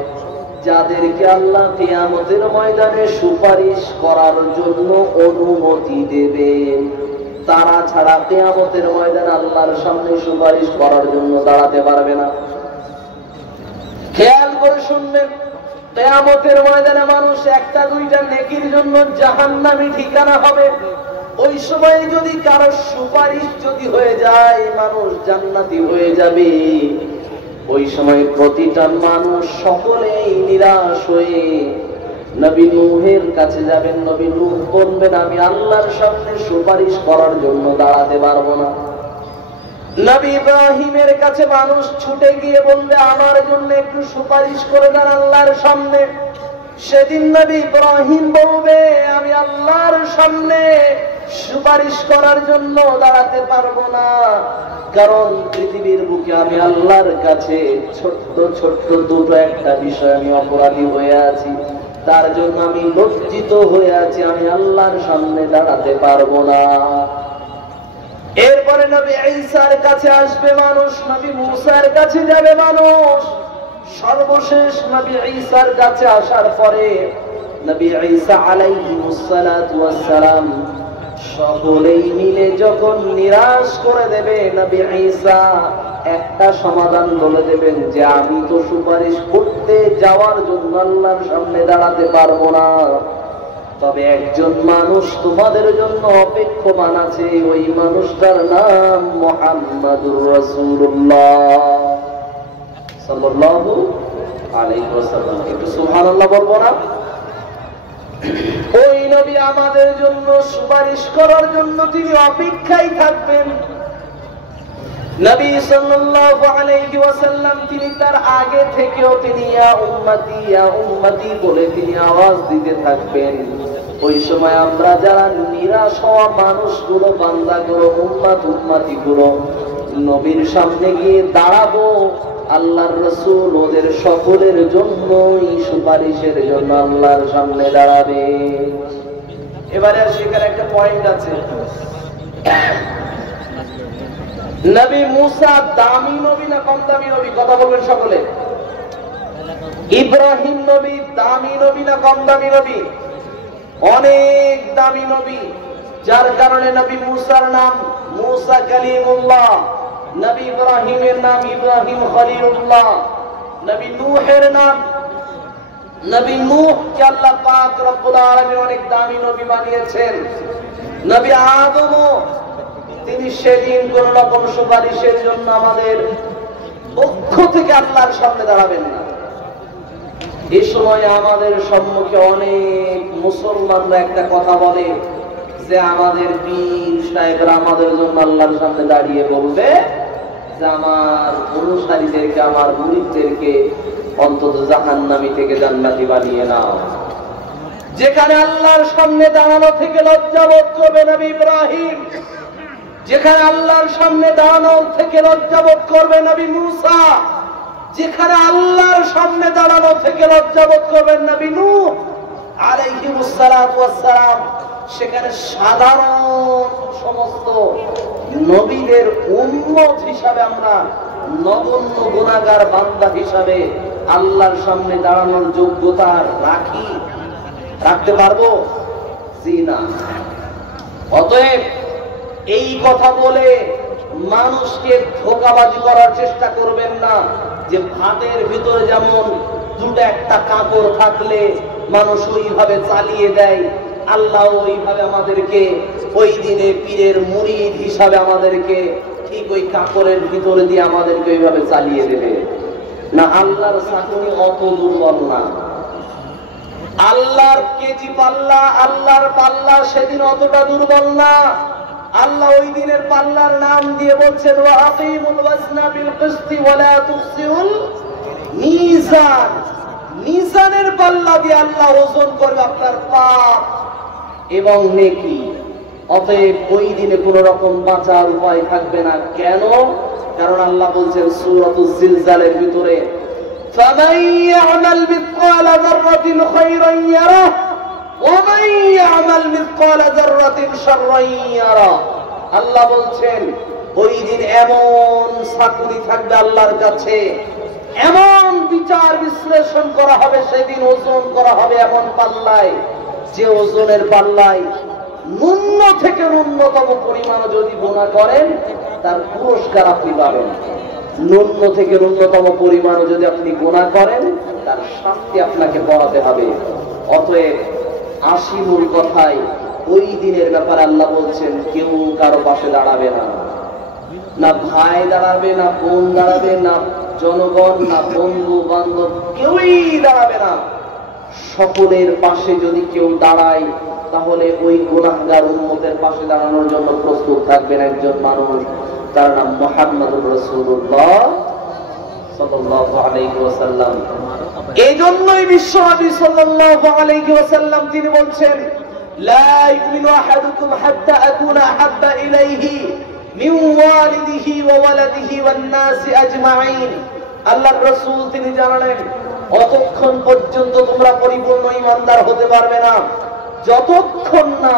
যাদেরকে আল্লাহ কিয়ামতের ময়দানে সুপারিশ করার জন্য অনুমতি দেবেন। তারা ছাড়া কিয়ামতের ময়দানে আল্লাহর সামনে সুপারিশ করার জন্য দাঁড়াতে পারবে না। খেয়াল করে শুনবেন, কিয়ামতের ময়দানে মানুষ 1-2টা নেকির জন্য জাহান্নামী ঠিকানা হবে। ওই সময় যদি কারো সুপারিশ যদি হয়ে যায়, মানুষ জান্নাতি হয়ে যাবে। ওই সময় প্রতিটা মানুষ সকলেই নিরাশ হয়ে নবী নূহের কাছে যাবেন। নবী নূহ বলবেন আমি আল্লাহর সামনে সুপারিশ করার জন্য দাঁড়াতে পারবো না। নবী ইব্রাহিমের কাছে মানুষ ছুটে গিয়ে বলবে আমার জন্য একটু সুপারিশ করে দেন আল্লাহর সামনে। সেদিন নবী ইব্রাহিম বলবে আমি আল্লাহর সামনে সুপারিশ করার জন্য দাঁড়াতে পারবো না, কারণ পৃথিবীর বুকে আমি আল্লাহর কাছে ছোট্ট ছোট্ট দুটো একটা বিষয় আমি অপরাধী হয়ে আছি, তার জন্য আমি লজ্জিত হয়ে আছি, আমি আল্লাহর সামনে দাঁড়াতে পারবো না। এরপরে নবী ঈসার কাছে আসবে মানুষ, নবী মুসার কাছে যাবে মানুষ। সর্বশেষ নবী ঈসার কাছে আসার পরে নবী ঈসা আলাইহিস সালাতু ওয়াস সালাম সকলেই মিলে যখন নিরাশ করে দেবে, নবী ঈসা একটা সমাধান বলে দেবেন যে আমি তো সুপারিশ করতে যাওয়ার জন্য আল্লাহর সামনে দাঁড়াতে পারবো না, তবে একজন মানুষ তোমাদের জন্য অপেক্ষমান আছে, ওই মানুষটার নাম মুহাম্মাদুর রাসূলুল্লাহ সাল্লাল্লাহু আলাইহি ওয়াসাল্লাম। একটু সুবহানাল্লাহ বলবো না? ওই নবী আমাদের জন্য সুপারিশ করার জন্য তিনি অপেক্ষায় থাকবেন। নবী সাল্লাল্লাহু আলাইহি ওয়াসাল্লাম তিনি তার আগে থেকেও তিনি ইয়া উম্মতি বলে তিনি আওয়াজ দিতে থাকবেন। ওই সময় আমরা যারা নিরাশ হওয়া মানুষগুলো, বান্দাগুলো, উম্মতিগুলো নবীর সামনে গিয়ে দাঁড়াবো, আল্লাহর রাসূল ওদের সকলের জন্যই সুপারিশের জন্য আল্লাহর সামনে দাঁড়াবে। এবারে সেখানে একটা পয়েন্ট আছে, নবী মুসা দামি নবী না কম দামি নবী? কথা বলবেন সকলে। ইব্রাহিম নবী দামি নবী না কম দামি নবী? অনেক দামি নবী, যার কারণে নবী মুসার নাম মুসা কালিমুল্লাহ, নবী ইব্রাহিমের নাম ইব্রাহিম খলিলুল্লাহ, নবী নূহের নাম নবী নূহ কে আল্লাহ পাক রব্বুল আলামিন অনেক দামি নবী বানিয়েছেন। নবী আদম তিনি সেদিন কোন রকম সুপারিশের জন্য আমাদের পক্ষ থেকে আল্লাহর সামনে দাঁড়াবেন না। এই সময় আমাদের সম্মুখে অনেক মুসলমানরা একটা কথা বলে যে আমাদের পীর সাহেবরা আমাদের জন্য আল্লাহর সামনে দাঁড়িয়ে বলবে যে আমার অনুসারীদেরকে, আমার মুরিদদেরকে অন্তত জাহান্নামী থেকে জান্নাতি বানিয়ে নাও। যেখানে আল্লাহর সামনে দাঁড়ানো থেকে লজ্জাবোধ করবে নবী ইব্রাহিম, যেখানে আল্লাহর সামনে দাঁড়ানো থেকে লজ্জাবোধ করবে নবী মুসা, যেখানে আল্লাহর সামনে দাঁড়ানো থেকে লজ্জাবোধ করবেন নবী নূহ আলাইহিস সালাতু ওয়াস সালাম, সেখানে সাধারণ সমস্ত নবীদের উম্মত হিসাবে আমরা নগণ্য গুনাহগার বান্দা হিসাবে আল্লাহর সামনে দাঁড়ানোর যোগ্যতা রাখতে পারবো? জি না। অতএব এই কথা বলে মানুষকে ধোঁকাবাজি করার চেষ্টা করবেন না যে ভাতের ভিতরে যেমন দুটো একটা কাপড় থাকলে মানুষ ওইভাবে চালিয়ে দেয়, আল্লাহ ওইভাবে আমাদেরকে ওই দিনে পীরের মুরিদ হিসাবে আমাদেরকে ঠিক ওই কাপড়ের ভিতরে দিয়ে আমাদেরকে ওইভাবে চালিয়ে দেবে না। আল্লাহর চাকুনি অত দুর্বল না, আল্লাহর কেজি পাল্লা, আল্লাহর পাল্লা সেদিন অতটা দুর্বল না। আল্লাহ ওই দিনের পাল্লার নাম দিয়ে বলছেন ওয়াকিমুল ওয়াজনা বিল কিসতি ওয়ালা তুখসিউল মিজান। মিজানের পাল্লা দিয়ে আল্লাহ ওজন করবে আপনার পাপ এবং নেকি। অতএব ওই দিনে কোন রকম বাঁচার উপায় থাকবে না। কেন? কারণ আল্লাহ বলছেন সূরাতুজ জিলজালের ভিতরে ফামান ইয়ামাল মিসকালা যাররাতিন খায়রান ইয়ারাহ ওয়া মান ইয়ামাল মিসকালা যাররাতিন শাররান ইয়ারাহ। আল্লাহ বলছেন ওই দিন এমন চাকুরি থাকবে আল্লাহর কাছে, এমন বিচার বিশ্লেষণ করা হবে, সেদিন ওজন করা হবে এমন পাল্লায়, যে ওজনের পাল্লায় ন্যূন থেকে ন্যূনতম পরিমাণ যদি গুনাহ করেন তার পুরস্কার আপনি পাবেন, ন্যূন থেকে ন্যূনতম পরিমাণ যদি আপনি গুনাহ করেন তার শাস্তি আপনাকে পড়াতে হবে। অতএব আসি মূল কথায়, ওই দিনের ব্যাপারে আল্লাহ বলছেন কেউ কারো পাশে দাঁড়াবে না, না ভাই দাঁড়াবে, না বোন দাঁড়াবে, না জনগণ, না বন্ধু বান্ধব, কেউই দাঁড়াবে না। সকলের পাশে যদি কেউ দাঁড়ায় তাহলে ওই গুনাহগার উম্মতের পাশে দাঁড়ানোর জন্য প্রস্তুত থাকবেন একজন মানুষ, তার নাম মুহাম্মদুর রাসূলুল্লাহ সাল্লাল্লাহু আলাইহি ওয়াসাল্লাম। এই জন্যই বিশ্বনবী সাল্লাল্লাহু আলাইহি ওয়াসাল্লাম তিনি বলছেন লা ইউমিনু আহাদুকুম হাত্তা আকুনা আহাব্বা ইলাইহি মিন ওয়ালিদিহি ওয়া ওয়ালাদিহি ওয়ান নাসি আজমাইন। আল্লাহর রাসূল তিনি জানালেন অতক্ষণ পর্যন্ত তোমরা পরিপূর্ণ ঈমানদার হতে পারবে না যতক্ষণ না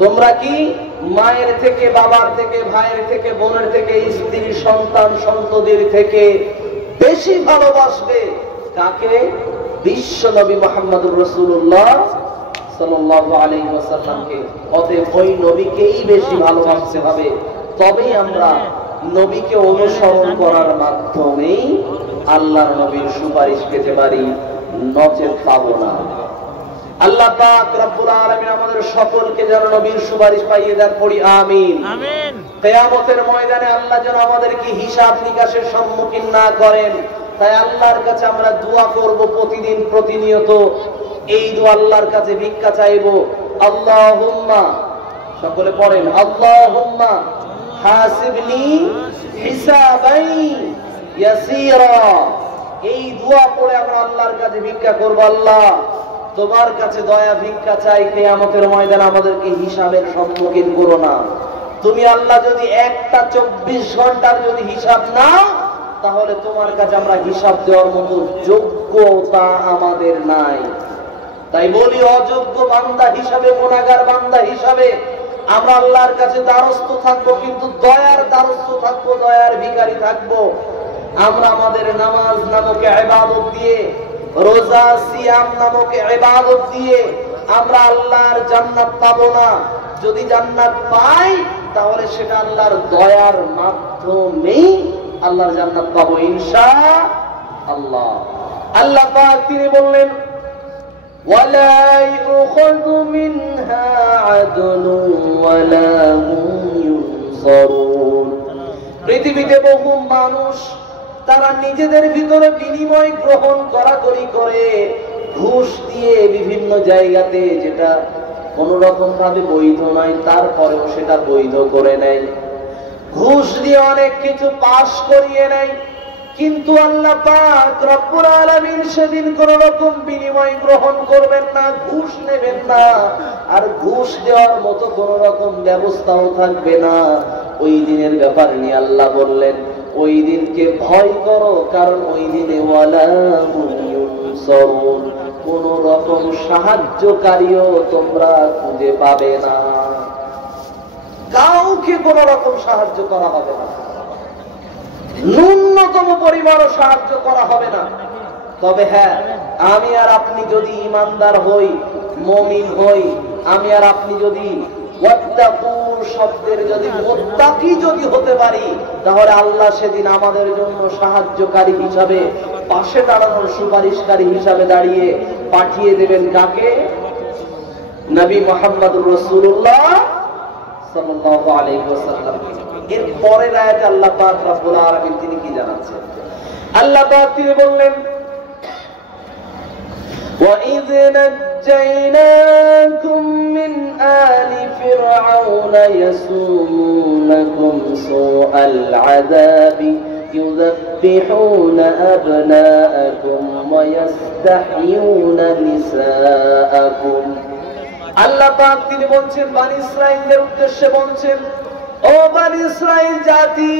তোমরা কি মায়ের থেকে, বাবার থেকে, ভাইয়ের থেকে, বোনের থেকে, স্ত্রী, সন্তান, সন্ততির থেকে বেশি ভালোবাসবে কাকে? বিশ্ব নবী মুহাম্মদুর রাসূলুল্লাহ সাল্লাল্লাহু আলাইহি ওয়াসাল্লামকে। অতএব ওই নবীকেই বেশি ভালোবাসতে হবে, তবেই আমরা নবীকে অনুসরণ করার মাধ্যমেই আল্লাহর নবীর সুপারিশ পেতে পারি, নচেত পাবো না। আল্লাহ পাক রব্বুল আলামিন আমাদের সকলকে যেন নবীর সুপারিশ পাইয়ে দেন, পড়ি আমিন। কিয়ামতের ময়দানে আল্লাহ যেন আমাদেরকে হিসাব নিকাশের সম্মুখীন না করেন, তাই আল্লাহর কাছে আমরা দোয়া করব প্রতিদিন, প্রতিনিয়ত এই দোয়া আল্লাহর কাছে ভিক্ষা চাইবো, আল্লাহুম্মা সকলে পড়েন আল্লাহুম্মা হাসিবনি হিসাবাই ইয়াসীরা। এই দোয়া পড়ে আমরা আল্লাহর কাছে ভিক্ষা করব, আল্লাহ তোমার কাছে দয়া ভিক্ষা চাই, কিয়ামতের ময়দানে আমাদেরকে হিসাবের সম্মুখীন করো না। তুমি আল্লাহ যদি একটা 24 ঘন্টার যদি হিসাব নাও, তাহলে তোমার কাছে আমরা হিসাব দেওয়ার মতো যোগ্যতা আমাদের নাই। তাই বলি, অযোগ্য বান্দা হিসাবে, গুনাহগার বান্দা হিসাবে আমরা আল্লাহর কাছে দ্বারস্থ থাকবো, কিন্তু দয়ার দ্বারস্থ থাকবো, দয়ার ভিখারি থাকবো। আমরা আমাদের নামাজ নামক ইবাদত দিয়ে, রোজা সিয়াম নামক ইবাদত দিয়ে আমরা আল্লাহর জান্নাত পাবো না। যদি জান্নাত পাই, তাহলে সেটা আল্লাহর দয়ার মাধ্যমেই আল্লাহর জান্নাত পাবো ইনশাআল্লাহ। আল্লাহ পাক তিনি বললেন, ওয়ালা ইউখাযু মিনহা আদলুন ওয়ালা হুম ইউনসারুন। পৃথিবীতে বহু মানুষ তারা নিজেদের ভিতরে বিনিময় গ্রহণ করাকরি করে, ঘুষ দিয়ে বিভিন্ন জায়গাতে, যেটা কোন রকম ভাবে বৈধ নয়, তারপরেও সেটা বৈধ করে নেয়। ঘুষ দিয়ে অনেক কিছু পাশ করিয়ে নেয়, কিন্তু আল্লাহ পাক রব্বুল আলামিন সেদিন কোন রকম বিনিময় গ্রহণ করবেন না, ঘুষ নেবেন না, আর ঘুষ দেওয়ার মতো কোন রকম ব্যবস্থাও থাকবে না। ওই দিনের ব্যাপার নিয়ে আল্লাহ বললেন, ওই দিনকে ভয় করো, কারণ ওই দিনে ওয়ালা হুম ইউনসারুন, কোন রকম সাহায্যকারীও তোমরা খুঁজে পাবে না। কাউকে কোন রকম সাহায্য করা হবে না, ন্যূনতম পরিমাণও সাহায্য করা হবে না। তবে হ্যাঁ, আমি আর আপনি যদি ইমানদার হই, মুমিন হই, আমি আর আপনি যদি ওয়াত্তাকু শব্দের যদি মুত্তাকি যদি হতে পারি, তাহলে আল্লাহ সেদিন আমাদের জন্য সাহায্যকারী হিসাবে, পাশে দাঁড়ানোর সুপারিশকারী হিসাবে দাঁড়িয়ে পাঠিয়ে দেবেন কাকে? নবী মুহাম্মদুর রাসূলুল্লাহ সাল্লাল্লাহু আলাইহি ওয়াসাল্লাম। এর পরের আয়াতে আল্লাহ পাক রব্বুল আলামিন তিনি কি জানাচ্ছেন? আল্লাহ পাক তিনি বললেন, وَإِذْ نَجَّيْنَاكُمْ مِنْ آلِ فِرْعَوْنَ يَسُومُونَكُمْ سُوءَ الْعَذَابِ يُذَبِّحُونَ أَبْنَاءَكُمْ وَيَسْتَحْيُونَ نِسَاءَكُمْ। আল্লাহ পাক তিনি বলছেন, বনি ইসরাঈলদের উদ্দেশ্যে বলছেন, ও বনি ইসরাঈল জাতি,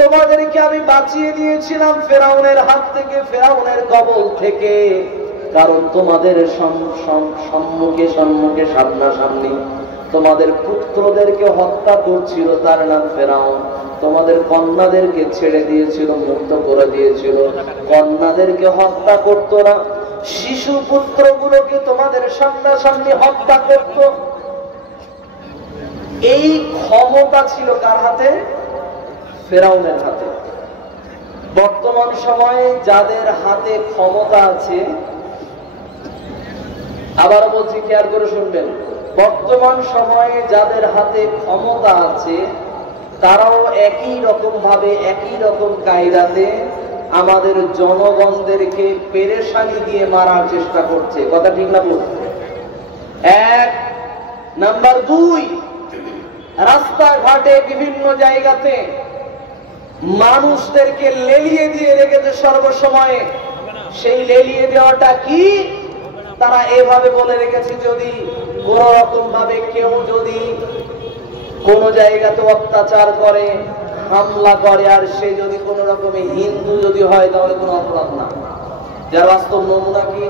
তোমাদেরকে আমি বাঁচিয়ে দিয়েছিলাম ফেরাউনের হাত থেকে, ফেরাউনের কবল থেকে। কারণ তোমাদের সম্মুখে সামনাসামনি তোমাদের পুত্রদেরকে হত্যা করছিল, তার নাম ফেরাউন। তোমাদের কন্যাদেরকে ছেড়ে দিয়েছিল, মুক্ত করে দিয়েছিল, কন্যাদেরকে হত্যা করত না, শিশু পুত্রগুলোকে তোমাদের সামনাসামনি হত্যা করত। এই ক্ষমতা ছিল কার হাতে? ফেরাউনের হাতে। বর্তমান সময়ে যাদের হাতে ক্ষমতা আছে, আবার বলছি, খেয়াল করে শুনবেন, বর্তমান সময়ে যাদের হাতে ক্ষমতা আছে, তারাও একই রকম ভাবে, একই রকম কায়দাতে আমাদের জনগণদেরকে পেরেশানি দিয়ে মারার চেষ্টা করছে। কথা ঠিক না বল? এক নাম্বার, দুই, রাস্তাঘাটে বিভিন্ন জায়গাতে মানুষদেরকে লেলিয়ে দিয়ে রেখেছে সর্বসময়ে। সেই লেলিয়ে দেওয়াটা কি? তারা এভাবে বলে রেখেছে, যদি কোন রকম ভাবে কেউ যদি কোন জায়গাতে অত্যাচার করে, হামলা করে, আর সে যদি কোন রকমে হিন্দু যদি হয়, তাহলে কোনো অপরাধ না। যার বাস্তব নমুনা কি?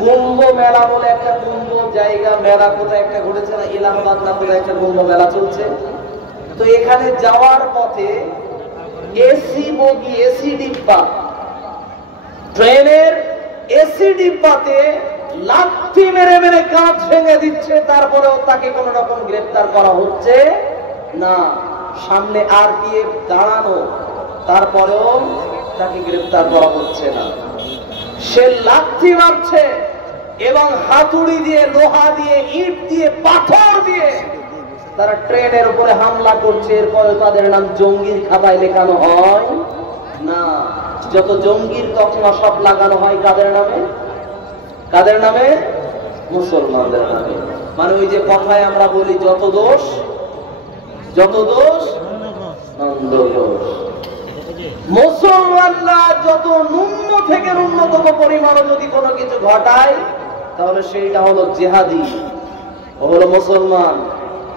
কুম্ভ মেলা বলে একটা কুম্ভ জায়গা, মেলা কোথায় একটা ঘটেছে না, ইলাহাবাদ না কোথায় একটা কুম্ভ মেলা চলছে। তো এখানে যাওয়ার পথে এসি বগি, এসি ডিব্বা, ট্রেনের এসি ডিব্বাতে লাথি মেরে মেরে কাঁচ ভেঙে দিচ্ছে, তারপরেও তাকে কোন রকম গ্রেফতার করা হচ্ছে না। সামনে আরপিএফ দাঁড়ানো, তারপরেও তাকে গ্রেফতার করা হচ্ছে না। সে লাথি মারছে এবং হাতুড়ি দিয়ে, লোহা দিয়ে, ইট দিয়ে, পাথর দিয়ে তারা ট্রেনের উপরে হামলা করছে। এরপরে তাদের নাম জঙ্গির খাতায় লেখানো হয় না। যত জঙ্গির তকমা সব লাগানো হয় কাদের নামে? কাদের নামে? মুসলমানদের নামে। মানে ওই যে কথায় আমরা বলি যত দোষ নন্দ দোষ। মুসলমানরা যত ন্যূন থেকে ন্যূনতম পরিমাণে যদি কোনো কিছু ঘটায় তাহলে সেইটা হলো জিহাদি, ও হলো মুসলমান,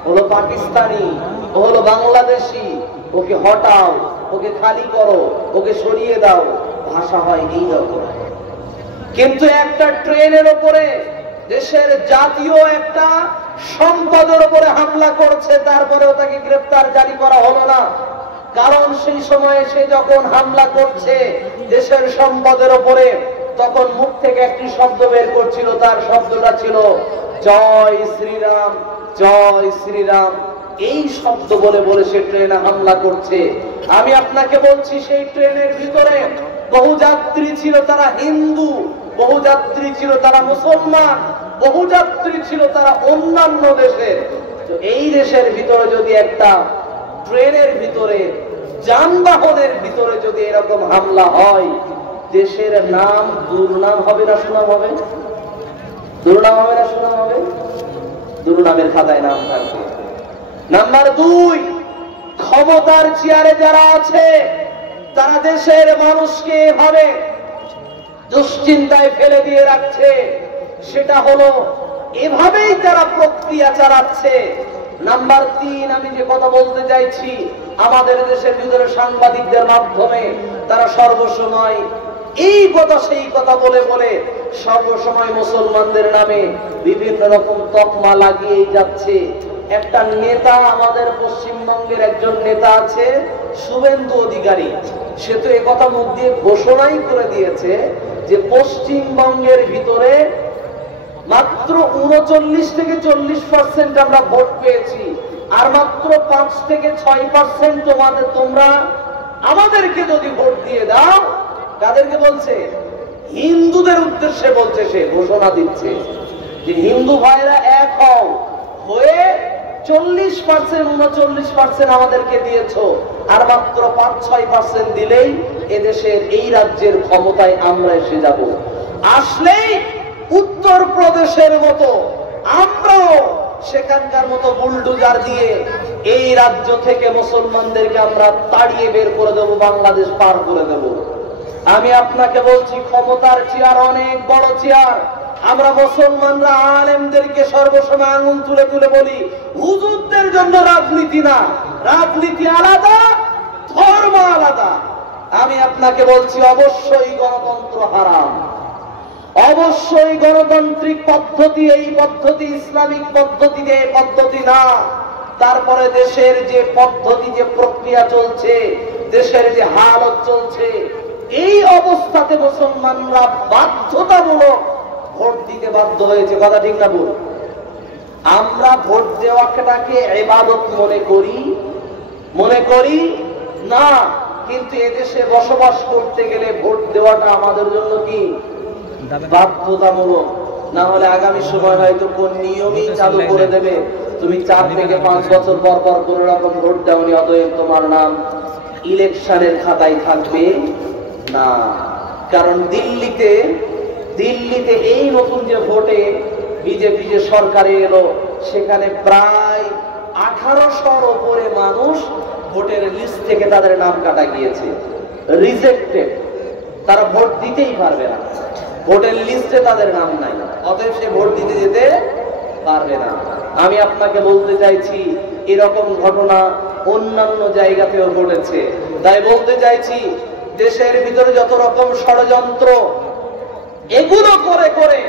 হলো পাকিস্তানি, ও হলো বাংলাদেশি, ওকে হটাও, ওকে খালি করো, ওকে সরিয়ে দাও, ভাষা হয় এই রকম। কিন্তু একটা ট্রেনের উপরে দেশের জাতীয় একটা সম্পদের উপরে হামলা করছে, তারপরেও তাকে গ্রেফতার জারি করা হলো না। কারণ সেই সময়ে সে যখন হামলা করছে দেশের সম্পদের উপরে, তখন মুখ থেকে একটি শব্দ বের করছিল, তার শব্দটা ছিল জয় শ্রীরাম, জয় শ্রীরাম। এই শব্দ বলে বলে সে ট্রেনে হামলা করছে। আমি আপনাকে বলছি, সেই ট্রেনের ভিতরে বহু যাত্রী ছিল তারা হিন্দু, বহু যাত্রী ছিল তারা মুসলমান, বহু যাত্রী ছিল তারা অন্যান্য দেশের। তো এই দেশের ভিতরে যদি একটা ট্রেনের ভিতরে, যানবাহনের ভিতরে যদি এরকম হামলা হয়, দেশের নাম দুর্নাম হবে না সুনাম হবে? দুর্নাম হবে না সুনাম হবে? দুর্নামের খাতায় নাম থাকবে। নাম্বার 2, ক্ষমতার চেয়ারে যারা আছে তারা দেশের মানুষকে এভাবে দুশ্চিন্তায় ফেলে দিয়ে রাখছে, সেটা হলো এভাবেই তারা প্রক্রিয়া চালাচ্ছে। নাম্বার 3, আমি যে কথা বলতে চাইছি, আমাদের দেশের ভিতরে সাংবাদিকদের মাধ্যমে তারা সর্বসময় এই কথা সেই কথা বলে বলে সর্বসময় মুসলমানদের নামে বিভিন্ন রকম তকমা লাগিয়েই যাচ্ছে। একটা নেতা, আমাদের পশ্চিমবঙ্গের একজন নেতা আছে শুভেন্দু অধিকারী, সে তো একথা মুখ দিয়ে ঘোষণাই করে দিয়েছে যে পশ্চিমবঙ্গের ভিতরে মাত্র 39 থেকে 40% আমরা ভোট পেয়েছি, আর মাত্র 5 থেকে 6% তোমরা আমাদেরকে যদি ভোট দিয়ে দাও। কাদেরকে বলছে? হিন্দুদের উদ্দেশ্যে বলছে, সে ঘোষণা দিচ্ছে যে হিন্দু ভাইরা এক হও, হয়ে 40% 39% আমাদেরকে দিয়েছো, আর মাত্র 5-6% দিলেই এদেশের এই রাজ্যের ক্ষমতায় আমরা এসে যাব। আসলেই উত্তরপ্রদেশের মতো আমরাও সেখানকার মতো বুলডোজার দিয়ে এই রাজ্য থেকে মুসলমানদেরকে আমরা তাড়িয়ে বের করে দেব, বাংলাদেশ পার করে দেব। আমি আপনাকে বলছি, ক্ষমতার চেয়ার অনেক বড় চেয়ার। আমরা মুসলমানরা আলেমদেরকে সর্বসময় আঙুল তুলে তুলে বলি, হুজুরদের জন্য রাজনীতি না, রাজনীতি আলাদা, ধর্ম আলাদা। আমি আপনাকে বলছি, অবশ্যই গণতন্ত্র হারাম, অবশ্যই গণতান্ত্রিক পদ্ধতি, এই পদ্ধতি ইসলামিক পদ্ধতি, যে পদ্ধতি না। তারপরে দেশের যে পদ্ধতি, যে প্রক্রিয়া চলছে, দেশের যে হালত চলছে, এই অবস্থাতে মুসলমানরা বাধ্যতামূলক ভোট দিতে বাধ্য হয়েছে। কথা ঠিক না বল? আমরা ভোট দেওয়াটাকে ইবাদত মনে করি না, কিন্তু এদেশে বসবাস করতে গেলে ভোট দেওয়াটা আমাদের জন্য কি বাধ্যতামূলক। না হলে আগামী সময় হয়তো কোন নিয়মই চালু করে দেবে, তুমি 4 থেকে 5 বছর পর পর কোন রকম ভোট দেওনি, অতএব তোমার নাম ইলেকশনের খাতায় থাকবে না। কারণ দিল্লিতে এই নতুন যে ভোটে বিজেপি যে সরকারে এলো, সেখানে প্রায় 1800-র উপরে মানুষ ভোটের লিস্ট থেকে তাদের নাম কাটা গিয়েছে, রিজেক্টেড। তারা ভোট দিতেই পারবে না, ভোটের লিস্টে তাদের নাম নাই, অতএব সে ভোট দিতে যেতে পারবে না। আমি আপনাকে বলতে চাইছি, এরকম ঘটনা অন্যান্য জায়গাতেও ঘটেছে। তাই বলতে চাইছি, দেশের ভিতরে যত রকম ষড়যন্ত্র, এগুলো করে করে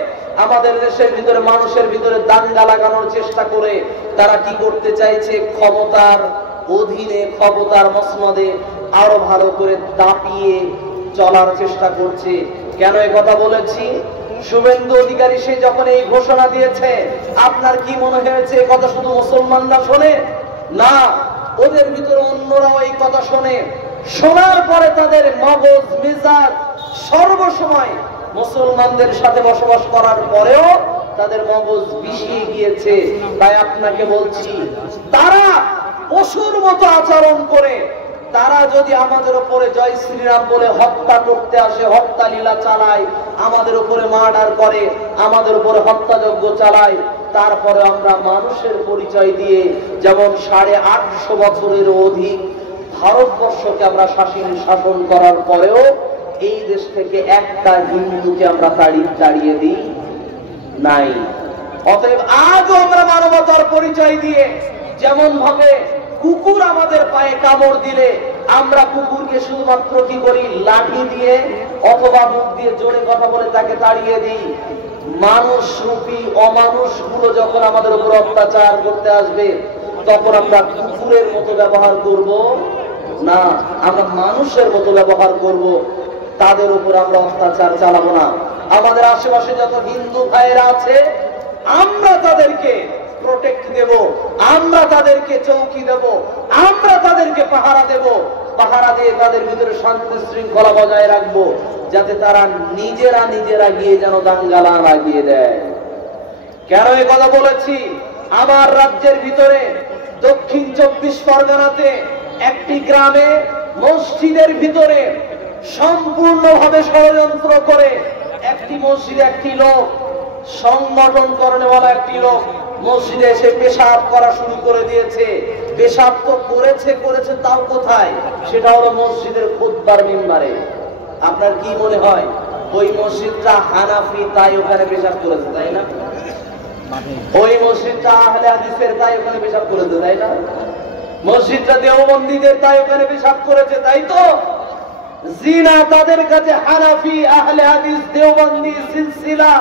আমাদের দেশের ভিতরে মানুষের ভিতরে দাঙ্গা লাগানোর চেষ্টা করে তারা কি করতে চাইছে, ক্ষমতার অধীনে, ক্ষমতার মসনদে আরো ভালো করে দাপিয়ে চলার চেষ্টা করছে। কেন এই কথা বলেছি? শুভেন্দু অধিকারী সে যখন এই ঘোষণা দিয়েছে, আপনার কি মনে হয়েছে এই কথা শুধু মুসলমানরা শোনে? না, ওদের ভিতরে অন্যরাও এই কথা শোনে। শোনার পরে তাদের মগজ মেজাজ সর্বসময় মুসলমানদের সাথে বসবাস করার পরেও তাদের মগজ বিষিয়ে গিয়েছে। তাই আপনাকে বলছি, তারা পশুর মতো আচরণ করে তারা যদি আমাদের উপরে জয় শ্রীরাম বলে হত্যা করতে আসে, হত্যা লীলা চালায়, আমাদের উপরে মার্ডার করে, আমাদের উপরে হত্যাযজ্ঞ চালায়, তারপরে আমরা মানুষের পরিচয় দিয়ে যেমন 850 বছরের অধিক ভারতবর্ষকে আমরা শাসন করার পরেও এই দেশ থেকে একটা হিন্দুকে আমরা তাড়িয়ে দিই নাই। অতএব আজও আমরা মানবতার পরিচয় দিয়ে যেমন ভাবে কুকুর আমাদের পায়ে কামড় দিলে আমরা কুকুরকে শুধুমাত্র কি করি, লাঠি দিয়ে অথবা মুখ দিয়ে জোরে কথা বলে তাকে তাড়িয়ে দিই, মানুষ রূপী অমানুষগুলো যখন আমাদের উপর অত্যাচার করতে আসবে তখন আমরা কুকুরের মতো ব্যবহার করব না, আমরা মানুষের মতো ব্যবহার করব, তাদের উপর আমরা অত্যাচার চালাবো না। আমাদের আশেপাশে যত হিন্দু ভাইয়েরা আছে আমরা তাদেরকে প্রোটেক্ট দেব, আমরা তাদেরকে চৌকি দেব, আমরা তাদেরকে পাহারা দেব, পাহারা দিয়ে তাদের ভিতরে শান্তি শৃঙ্খলা বজায় রাখবো, যাতে তারা নিজেরা গিয়ে যেন দাঙ্গা না লাগিয়ে দেয়। কেন এই কথা বলেছি? আমার রাজ্যের ভিতরে দক্ষিণ 24 পরগনাতে একটি গ্রামে মসজিদের ভিতরে সম্পূর্ণভাবে ষড়যন্ত্র করে একটি মসজিদে একটি লোক, সংগঠন করেনেওয়ালা একটি লোক মসজিদে এসে পেশাব করা শুরু করে দিয়েছে। পেশাব তো করেছে তাও কোথায়? সেটা হলো মসজিদের খুতবার মিম্বারে। আপনার কি মনে হয় ওই মসজিদটা হানাফি তাই ওখানে পেশাব করেছে, তাই না? ওই মসজিদটা আহলে হাদিসের তাই ওখানে পেশাব করেছে, তাই না? মসজিদটা দেওবন্দীদের তাই ওখানে পেশাব করেছে, তাই তো? জিনা তাদের কাছে হানাফি, আহলে হাদিস, দেওবন্দি, সিলসিলা,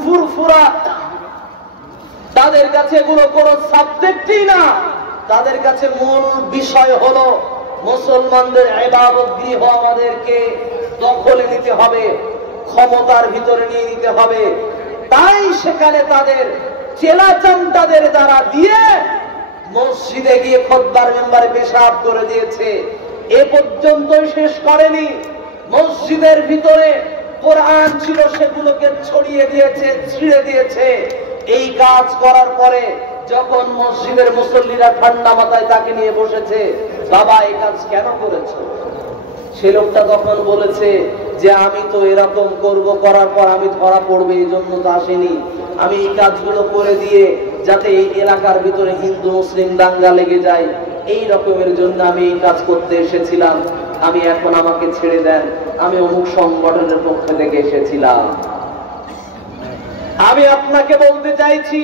ফুরফুরা, তাদের কাছে এগুলো কোনো সাবজেক্টই না। তাদের কাছে মূল বিষয় হলো মুসলমানদের ইবাদত গৃহ আমাদেরকে দখলে নিতে হবে, ক্ষমতার ভিতরে নিয়ে নিতে হবে। তাই সেখানে তাদের চেলাচামটাদের দ্বারা দিয়ে মসজিদে গিয়ে খুতবার মেম্বারে পেশাব করে দিয়েছে। এ পর্যন্তই শেষ করেনি, মসজিদের ভিতরে কোরআন ছিল সেগুলোকে ছড়িয়ে দিয়েছে, ছিঁড়ে দিয়েছে। এই কাজ করার পরে যখন মসজিদের মুসল্লিরা ঠান্ডা মাথায় তাকে নিয়ে বসেছে, বাবা এই কাজ কেন করেছো? সে লোকটা তখন বলেছে যে আমি তো এরকম করব, করার পর আমি ধরা পড়বে, এই জন্য তো আসেনি। আমি এই কাজগুলো করে দিয়ে যাতে এই এলাকার ভিতরে হিন্দু মুসলিম দাঙ্গা লেগে যায়, এই রকমের জন্য আমি এই কাজ করতে এসেছিলাম। আমি এখন আমাকে ছেড়ে দেন, আমি অমুক সংগঠনের পক্ষ থেকে এসেছিলাম। আমি আপনাকে বলতে চাইছি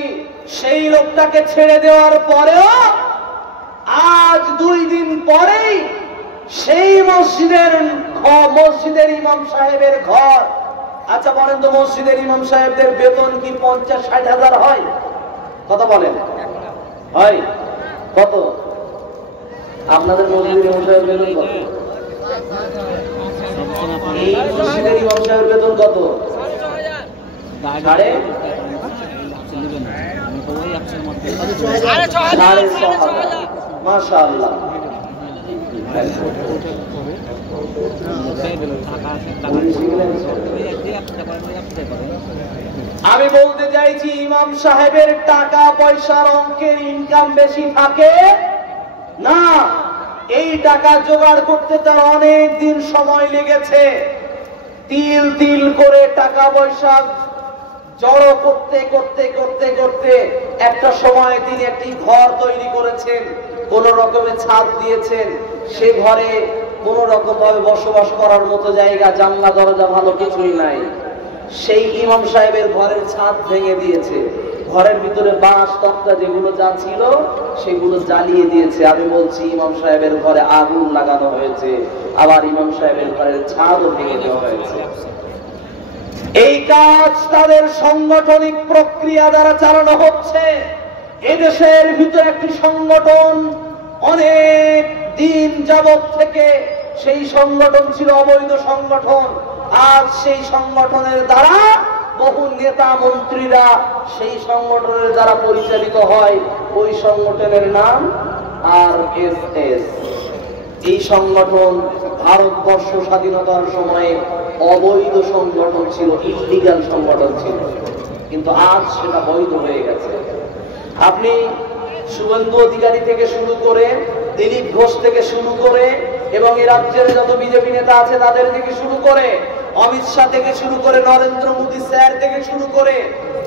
সেই লোকটাকে ছেড়ে দেওয়ার পরেও আজ 2 দিন পরেই সেই মসজিদের ইমাম সাহেবের ঘর, আচ্ছা বলেন তো মসজিদের ইমাম সাহেবদের বেতন কি 50-60 হাজার হয়? কত বলেন হয়? কত আপনাদের মসজিদের ইমাম সাহেবের বেতন কত? এই মসজিদের ইমাম সাহেবের বেতন কত? মাশাআল্লাহ। আমি বলতে চাইছি ইমাম সাহেবের টাকা পয়সার অঙ্কের ইনকাম বেশি থাকে না, এই টাকা জোগাড় করতে তার অনেক দিন সময় লেগেছে। তিল তিল করে টাকা পয়সা জড়ো করতে করতে করতে করতে একটা সময় তিনি একটি ঘর তৈরি করেছেন, কোন রকমের ছাদ দিয়েছেন। সে ঘরে কোন রকম ভাবে বসবাস করার মতো জায়গা, জানলা দরজা ভালো কিছুই নাই। সেই ইমাম সাহেবের ঘরের ছাদ ভেঙে দিয়েছে, ঘরের ভিতরে বাঁশ তক্তা যেগুলো যা ছিল সেগুলো জ্বালিয়ে দিয়েছে। আমি বলছি ইমাম সাহেবের ঘরে আগুন লাগানো হয়েছে, আবার ইমাম সাহেবের ঘরের ছাদও ভেঙে দেওয়া হয়েছে। এই কাজ তাদের সাংগঠনিক প্রক্রিয়া দ্বারা চালানো হচ্ছে। এদেশের ভিতরে একটি সংগঠন অনেক দিন যাবত থেকে, সেই সংগঠন ছিল অবৈধ সংগঠন। আর সেই সংগঠনের দ্বারা বহু নেতা মন্ত্রীরা সেই সংগঠনের দ্বারা পরিচালিত হয়। ওই সংগঠনের নাম RSS। এই সংগঠন ভারতবর্ষ স্বাধীনতার সময়ে অবৈধ সংগঠন ছিল, ইলিগাল সংগঠন ছিল, কিন্তু আজ সেটা বৈধ হয়ে গেছে। আপনি শুভেন্দু অধিকারী থেকে শুরু করে, দিলীপ ঘোষ থেকে শুরু করে, এবং এই রাজ্যের যত বিজেপি নেতা আছে তাদের থেকে শুরু করে, অমিত শাহ থেকে শুরু করে, নরেন্দ্র মোদী স্যার থেকে শুরু করে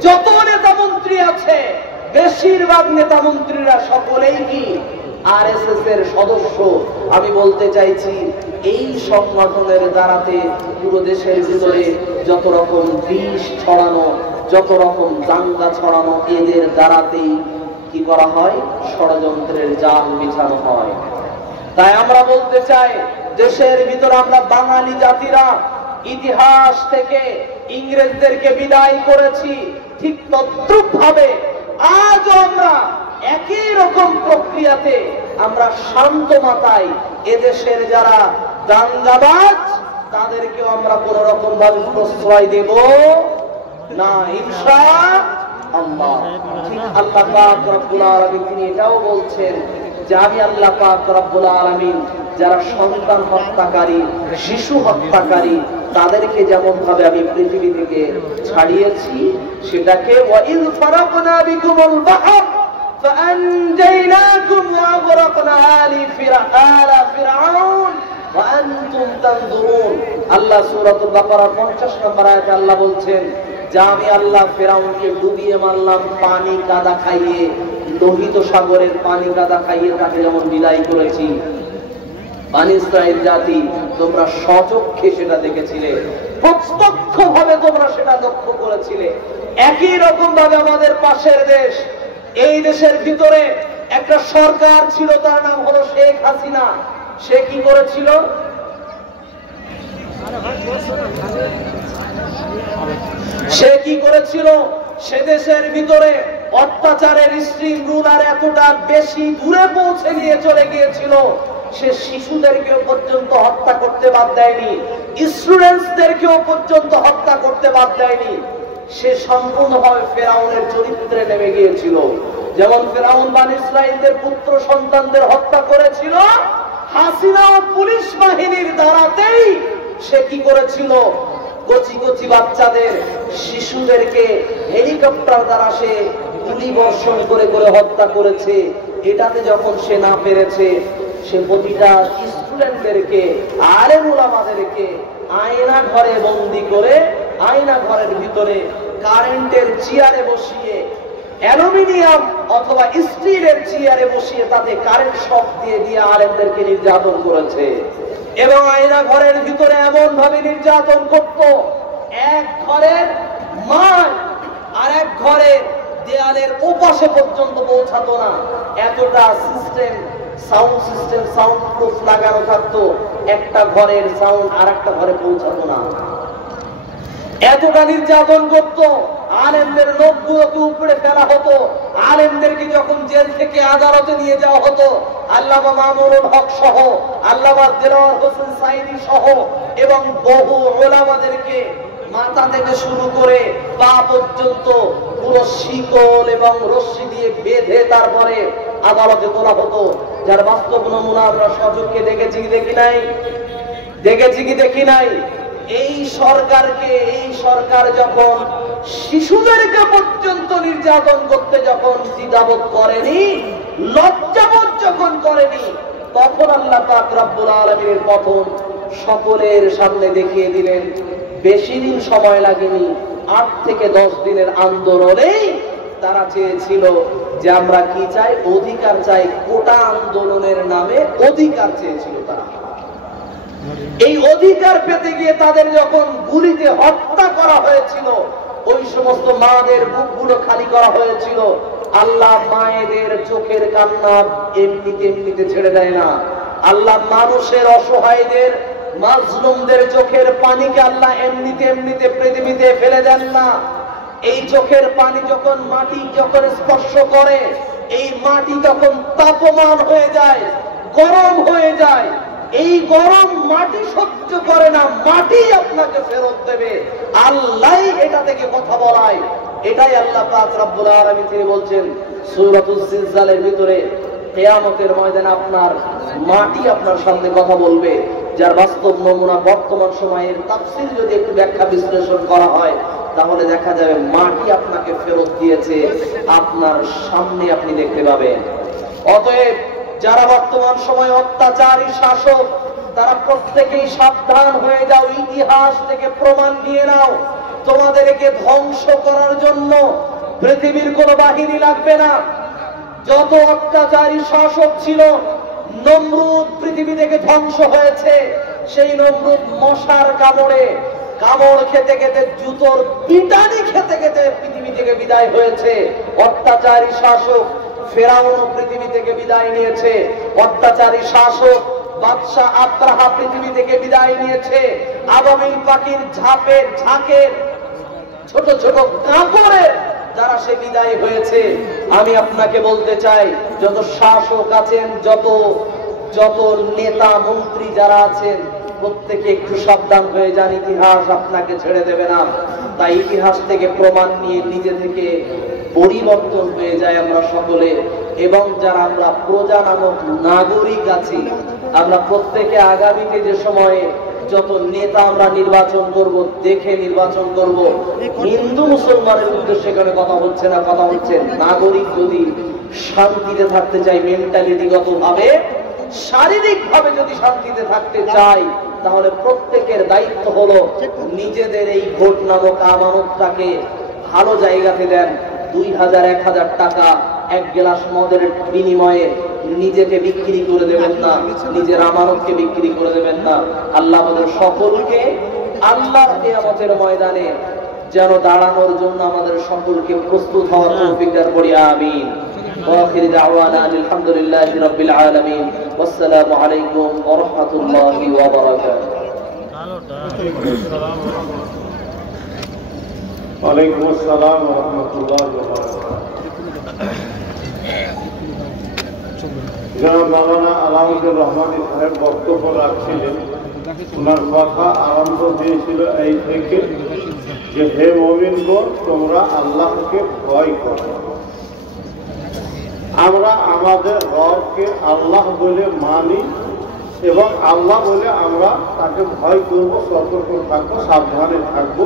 যত নেতা মন্ত্রী আছে, বেশিরভাগ নেতা মন্ত্রীরা সকলেই কি আরএসএস এর সদস্য। আমি বলতে চাইছি এই সংগঠনের দ্বারাতে পুরো দেশের ভিতরে যত রকম বিষ ছড়ানো, যত রকম দাঙ্গা ছড়ানো, এদের দ্বারাতেই কি করা হয়, ষড়যন্ত্রের জাল বিছানো হয়। তাই আমরা বলতে চাই, দেশের ভিতরে আমরা বাঙালি জাতিরা ইতিহাস থেকে ইংরেজদেরকে বিদায় করেছি, ঠিক তদ্রূপ ভাবে আজ আমরা একই রকম প্রক্রিয়াতে আমরা শান্ত মাতাই এদেশের যারা দাঙ্গাবাজ তাদেরকেও আমরা কোন রকম ভাবে প্রশ্রয় দেব না, ইনশাআল্লাহ। ঠিক আল্লাহ পাক রব্বুল আলামিন তিনি এটাও বলছেন যে আমি আল্লাহ পাক রব্বুল আলামিন যারা সন্তান হত্যাকারী, শিশু হত্যাকারী তাদেরকে যেমন ভাবে আমি পৃথিবী থেকে ছাড়িয়েছি, সেটাকে ওয়াইল ফারাকনা বিকুমুল বাহর ফাআনজাইনাকুম ওয়া আগরাকনা আলা ফিরআউন ওয়া আনতুম তানজুরুন। আল্লাহ সূরাতুল বাকারার 50 নম্বর আয়াতে আল্লাহ বলছেন যে আমি আল্লাহ ফিরআউনকে ডুবিয়ে মারলাম পানি কাদা খাইয়ে, লোহিত সাগরের পানি কাদা খাইয়ে তাকে যেমন বিদায় করেছি। বনী ইসরাইল জাতি তোমরা স্বচক্ষে সেটা দেখেছিলে, প্রত্যক্ষভাবে তোমরা সেটা লক্ষ্য করেছিলে। একই রকম ভাবে আমাদের পাশের দেশ, এই দেশের ভিতরে একটা সরকার ছিল, তার নাম হলো শেখ হাসিনা। সে কি করেছিল? সে কি করেছিল? সে দেশের ভিতরে অত্যাচারের স্ট্রিম রুলার এতটা বেশি দূরে পৌঁছে নিয়ে চলে গিয়েছিল, সে শিশুদেরকেও পর্যন্ত হত্যা করতে বাদ দেয়নি, স্টুডেন্টসদেরকেও পর্যন্ত হত্যা করতে বাদ দেয়নি। সে সম্পূর্ণভাবে ফেরাউনের চরিত্রে নেমে গিয়েছিল। যেমন ফেরাউন বনী ইসরাইলদের পুত্র সন্তানদের হত্যা করেছিল, হাসিনা ও পুলিশ বাহিনীর দ্বারাতেই সে কি করেছিল? কচি কচি বাচ্চাদের, শিশুদেরকে হেলিকপ্টার দ্বারা সে গুলি বর্ষণ করে করে হত্যা করেছে। এটাতে যখন সে না পেরেছে, সে প্রতিটা স্টুডেন্টদেরকে, আলেম উলামাদেরকে আয়না ঘরে বন্দি করে, আয়না ঘরের ভিতরে কারেন্টের চেয়ারে বসিয়ে, অ্যালুমিনিয়াম অথবা স্টিলের চেয়ারে বসিয়ে তাতে কারেন্ট শক দিয়ে দিয়ে আলেমদেরকে নির্যাতন করেছে। এবং আয়না ঘরের ভিতরে এমন ভাবে নির্যাতন করত, এক ঘরের মান আর এক ঘরের দেয়ালের ওপাশে পর্যন্ত পৌঁছাতো না, এতটা system, sound system, sound proof লাগানো থাকতো, একটা ঘরের সাউন্ড আর একটা ঘরে পৌঁছাতো না। এতটা নির্যাতন করত। আলেমদের নখগুলোকে উপরে ফেলা হতো। আলেমদেরকে যখন জেল থেকে আদালতে নিয়ে যাওয়া হতো, আল্লামা মামুনুল হক সহ, আল্লামা দেলোয়ার হোসেন সাইদি সহ এবং বহু উলামাদেরকে মাথা থেকে শুরু করে পা পর্যন্ত পুরো শিকল এবং রশ্মি দিয়ে বেঁধে তারপরে আদালতে তোলা হতো। যার বাস্তব নমুনা আমরা সচক্ষে দেখেছি কি দেখি নাই? দেখেছি কি দেখি নাই? এই সরকারকে, এই সরকার যখন শিশুদেরকে পর্যন্ত নির্যাতন করতে যখন দ্বিধাবোধ করেনি, লজ্জাবোধ যখন করেনি, তখন আল্লাহ পাক রব্বুল আলামিনের পতন সকলের সামনে দেখিয়ে দিলেন। বেশি দিন সময় লাগেনি, 8 থেকে 10 দিনের আন্দোলনেই তারা চেয়েছিল যে আমরা কি চাই? অধিকার চাই। কোটা আন্দোলনের নামে অধিকার চেয়েছিল তারা। এই অধিকার পেতে গিয়ে তাদের যখন গুলিতে হত্যা করা হয়েছিল, ওই সমস্ত মাদের বুকগুলো খালি করা হয়েছিল। আল্লাহ মায়েদের চোখের কান্না এমনিতে এমনিতে ছেড়ে দেয় না। আল্লাহ মানুষের, অসহায়দের, মাজলুমদের চোখের পানিকে আল্লাহ এমনিতে এমনিতে পৃথিবীতে ফেলে দেন না। এই চোখের পানি যখন মাটি যখন স্পর্শ করে, এই মাটি তখন তাপমান হয়ে যায়, গরম হয়ে যায়। এই গরম মাটি সহ্য করে না, মাটি আপনাকে ফেরত দেবে। আল্লাহ এটা থেকে কথা বলায়। এটাই আল্লাহ পাক রব্বুল আলামিন তিনি বলছেন সূরাতুজ জিলজালের ভিতরে, কিয়ামতের ময়দানে আপনার মাটি আপনার সামনে কথা বলবে। যার বাস্তব নমুনা বর্তমান সময়ের তাফসীর যদি একটু ব্যাখ্যা বিশ্লেষণ করা হয়, তাহলে দেখা যাবে মাটি আপনাকে ফেরত দিয়েছে, আপনার সামনে আপনি দেখতে পাবেন। অতএব যারা বর্তমান সময়ে অত্যাচারী শাসক, তারা প্রত্যেকেই সাবধান হয়ে যাও, ইতিহাস থেকে প্রমাণ নিয়ে নাও। তোমাদেরকে ধ্বংস করার জন্য পৃথিবীর কোনো বাহিনী লাগবে না। যত অত্যাচারী শাসক ছিল, নমরুদ পৃথিবী থেকে ধ্বংস হয়েছে। সেই নমরুদ মশার কামড় খেতে খেতে, জুতোর পিটানি খেতে খেতে পৃথিবী থেকে বিদায় হয়েছে। অত্যাচারী শাসক ফেরাউনও পৃথিবী থেকে বিদায় নিয়েছে। অত্যাচারী শাসক বাদশাহ আব্রাহা পৃথিবী থেকে বিদায় নিয়েছে। আবাবিল পাখির ঝাঁকের ছোট ছোট কাপড়ের যারা সে বিদায় হয়েছে। আমি আপনাকে বলতে চাই, যত শাসক আছেন, যত নেতা মন্ত্রী যারা আছেন, প্রত্যেকে একটু সাবধান হয়ে যান, ইতিহাস আপনাকে ছেড়ে দেবে না। তাই ইতিহাস থেকে প্রমাণ নিয়ে নিজে থেকে পরিবর্তন হয়ে যায় আমরা সকলে। এবং যারা আমরা প্রজা নামক নাগরিক আছি, আমরা প্রত্যেকে আগামীতে যে সময়ে যত নেতা আমরা নির্বাচন করব, দেখে নির্বাচন করব। হিন্দু মুসলমানের মধ্যে সেখানে কথা হচ্ছে না, কথা হচ্ছে নাগরিক যদি শান্তিতে থাকতে চাই, মেন্টালিটিগত ভাবে, শারীরিক ভাবে যদি শান্তিতে থাকতে চাই, তাহলে প্রত্যেকের দায়িত্ব হলো নিজেদের এই ভোট নামক আমানতটাকে ভালো জায়গাতে দেন। 2000 1000 টাকা এক গ্লাস মদের বিনিময়ে নিজেকে বিক্রি করে দেবেন না, নিজের আমানতকে বিক্রি করে দেবেন না। আল্লাহ আমাদের সকলকে আল্লাহর কিয়ামতের ময়দানে যেন দাঁড়ানোর জন্য আমাদের সকলকে প্রস্তুত হওয়ার তৌফিক দান করি। আমিন। وآخر دعوانا الحمد لله رب العالمين والسلام عليكم ورحمة الله وبركاته. وعليكم السلام ورحمة الله وبركاته. জনাব মাওলানা আলাউদ্দিন রহমানী সাহেব বক্তব্য রাখছিলেন। ওনার কথা আরম্ভ দিয়েছিল এই থেকে যে, হে মুমিনগণ, তোমরা আল্লাহকে ভয় করো। আমরা আমাদের রবকে আল্লাহ বলে মানি এবং আল্লাহ বলে আমরা তাকে ভয় করবো, সতর্ক থাকবো, সাবধানে থাকবো।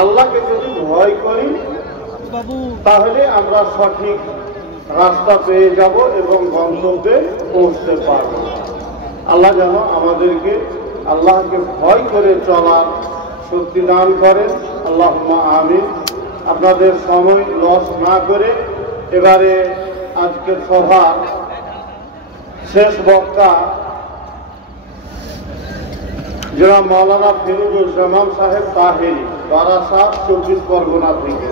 আল্লাহকে যদি ভয় করি তাহলে আমরা সঠিক রাস্তা পেয়ে যাব এবং গন্তব্যে পৌঁছতে পারব। আল্লাহ যেন আমাদেরকে আল্লাহকে ভয় করে চলার শক্তি দান করেন। আল্লাহুম্মা আমিন। আপনাদের সময় লস না করে এবারে আজকের সভার শেষ বক্তা জনাব মাওলানা ফিরোজুজ্জামান সাহেব তাহেরি, বারাসাত 24 পরগনা থেকে,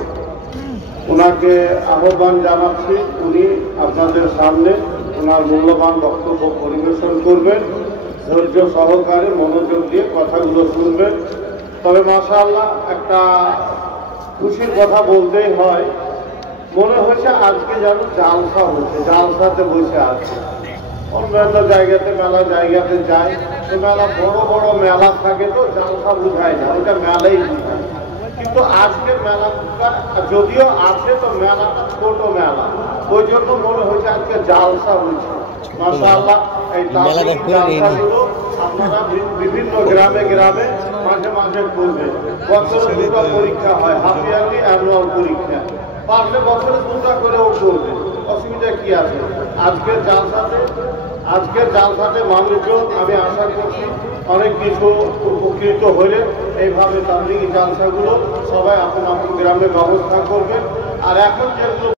ওনাকে আহ্বান জানাচ্ছি। উনি আপনাদের সামনে ওনার মূল্যবান বক্তব্য পরিবেশন করবেন। ধৈর্য সহকারে মনোযোগ দিয়ে কথাগুলো শুনবেন। তবে মাশাআল্লাহ একটা খুশির কথা বলতেই হয়, মনে হচ্ছে আজকে যেন জালসা হচ্ছে, জালসাতে বসে আছে। অন্যান্য জায়গাতে মেলা জায়গাতে যায় তো মেলা বড় বড় মেলা থাকে, তো জালসা বুঝায় না, ওইটা মেলাই বুঝায়। কিন্তু আজকে মেলা যদিও আছে, তো মেলাটা ছোট মেলা, ওই জন্য মনে হচ্ছে আজকে জালসা হচ্ছে। মাশাআল্লাহ, এই জালসাগুলো আপনারা বিভিন্ন গ্রামে গ্রামে মাঝে মাঝে করবেন। বছরে 2টা পরীক্ষা হয়, হাফ ইয়ারলি অ্যানুয়াল পরীক্ষা। পারলে বছরে 2টা করেও করবে, অসুবিধা কি আছে? আজকের জালসাতে মানুষজন আমি আশা করছি অনেক কিছু উপকৃত হলে এইভাবে তাবলীগী জালসাগুলো সবাই আপন আপন গ্রামে ব্যবস্থা করবেন। আর এখন যেগুলো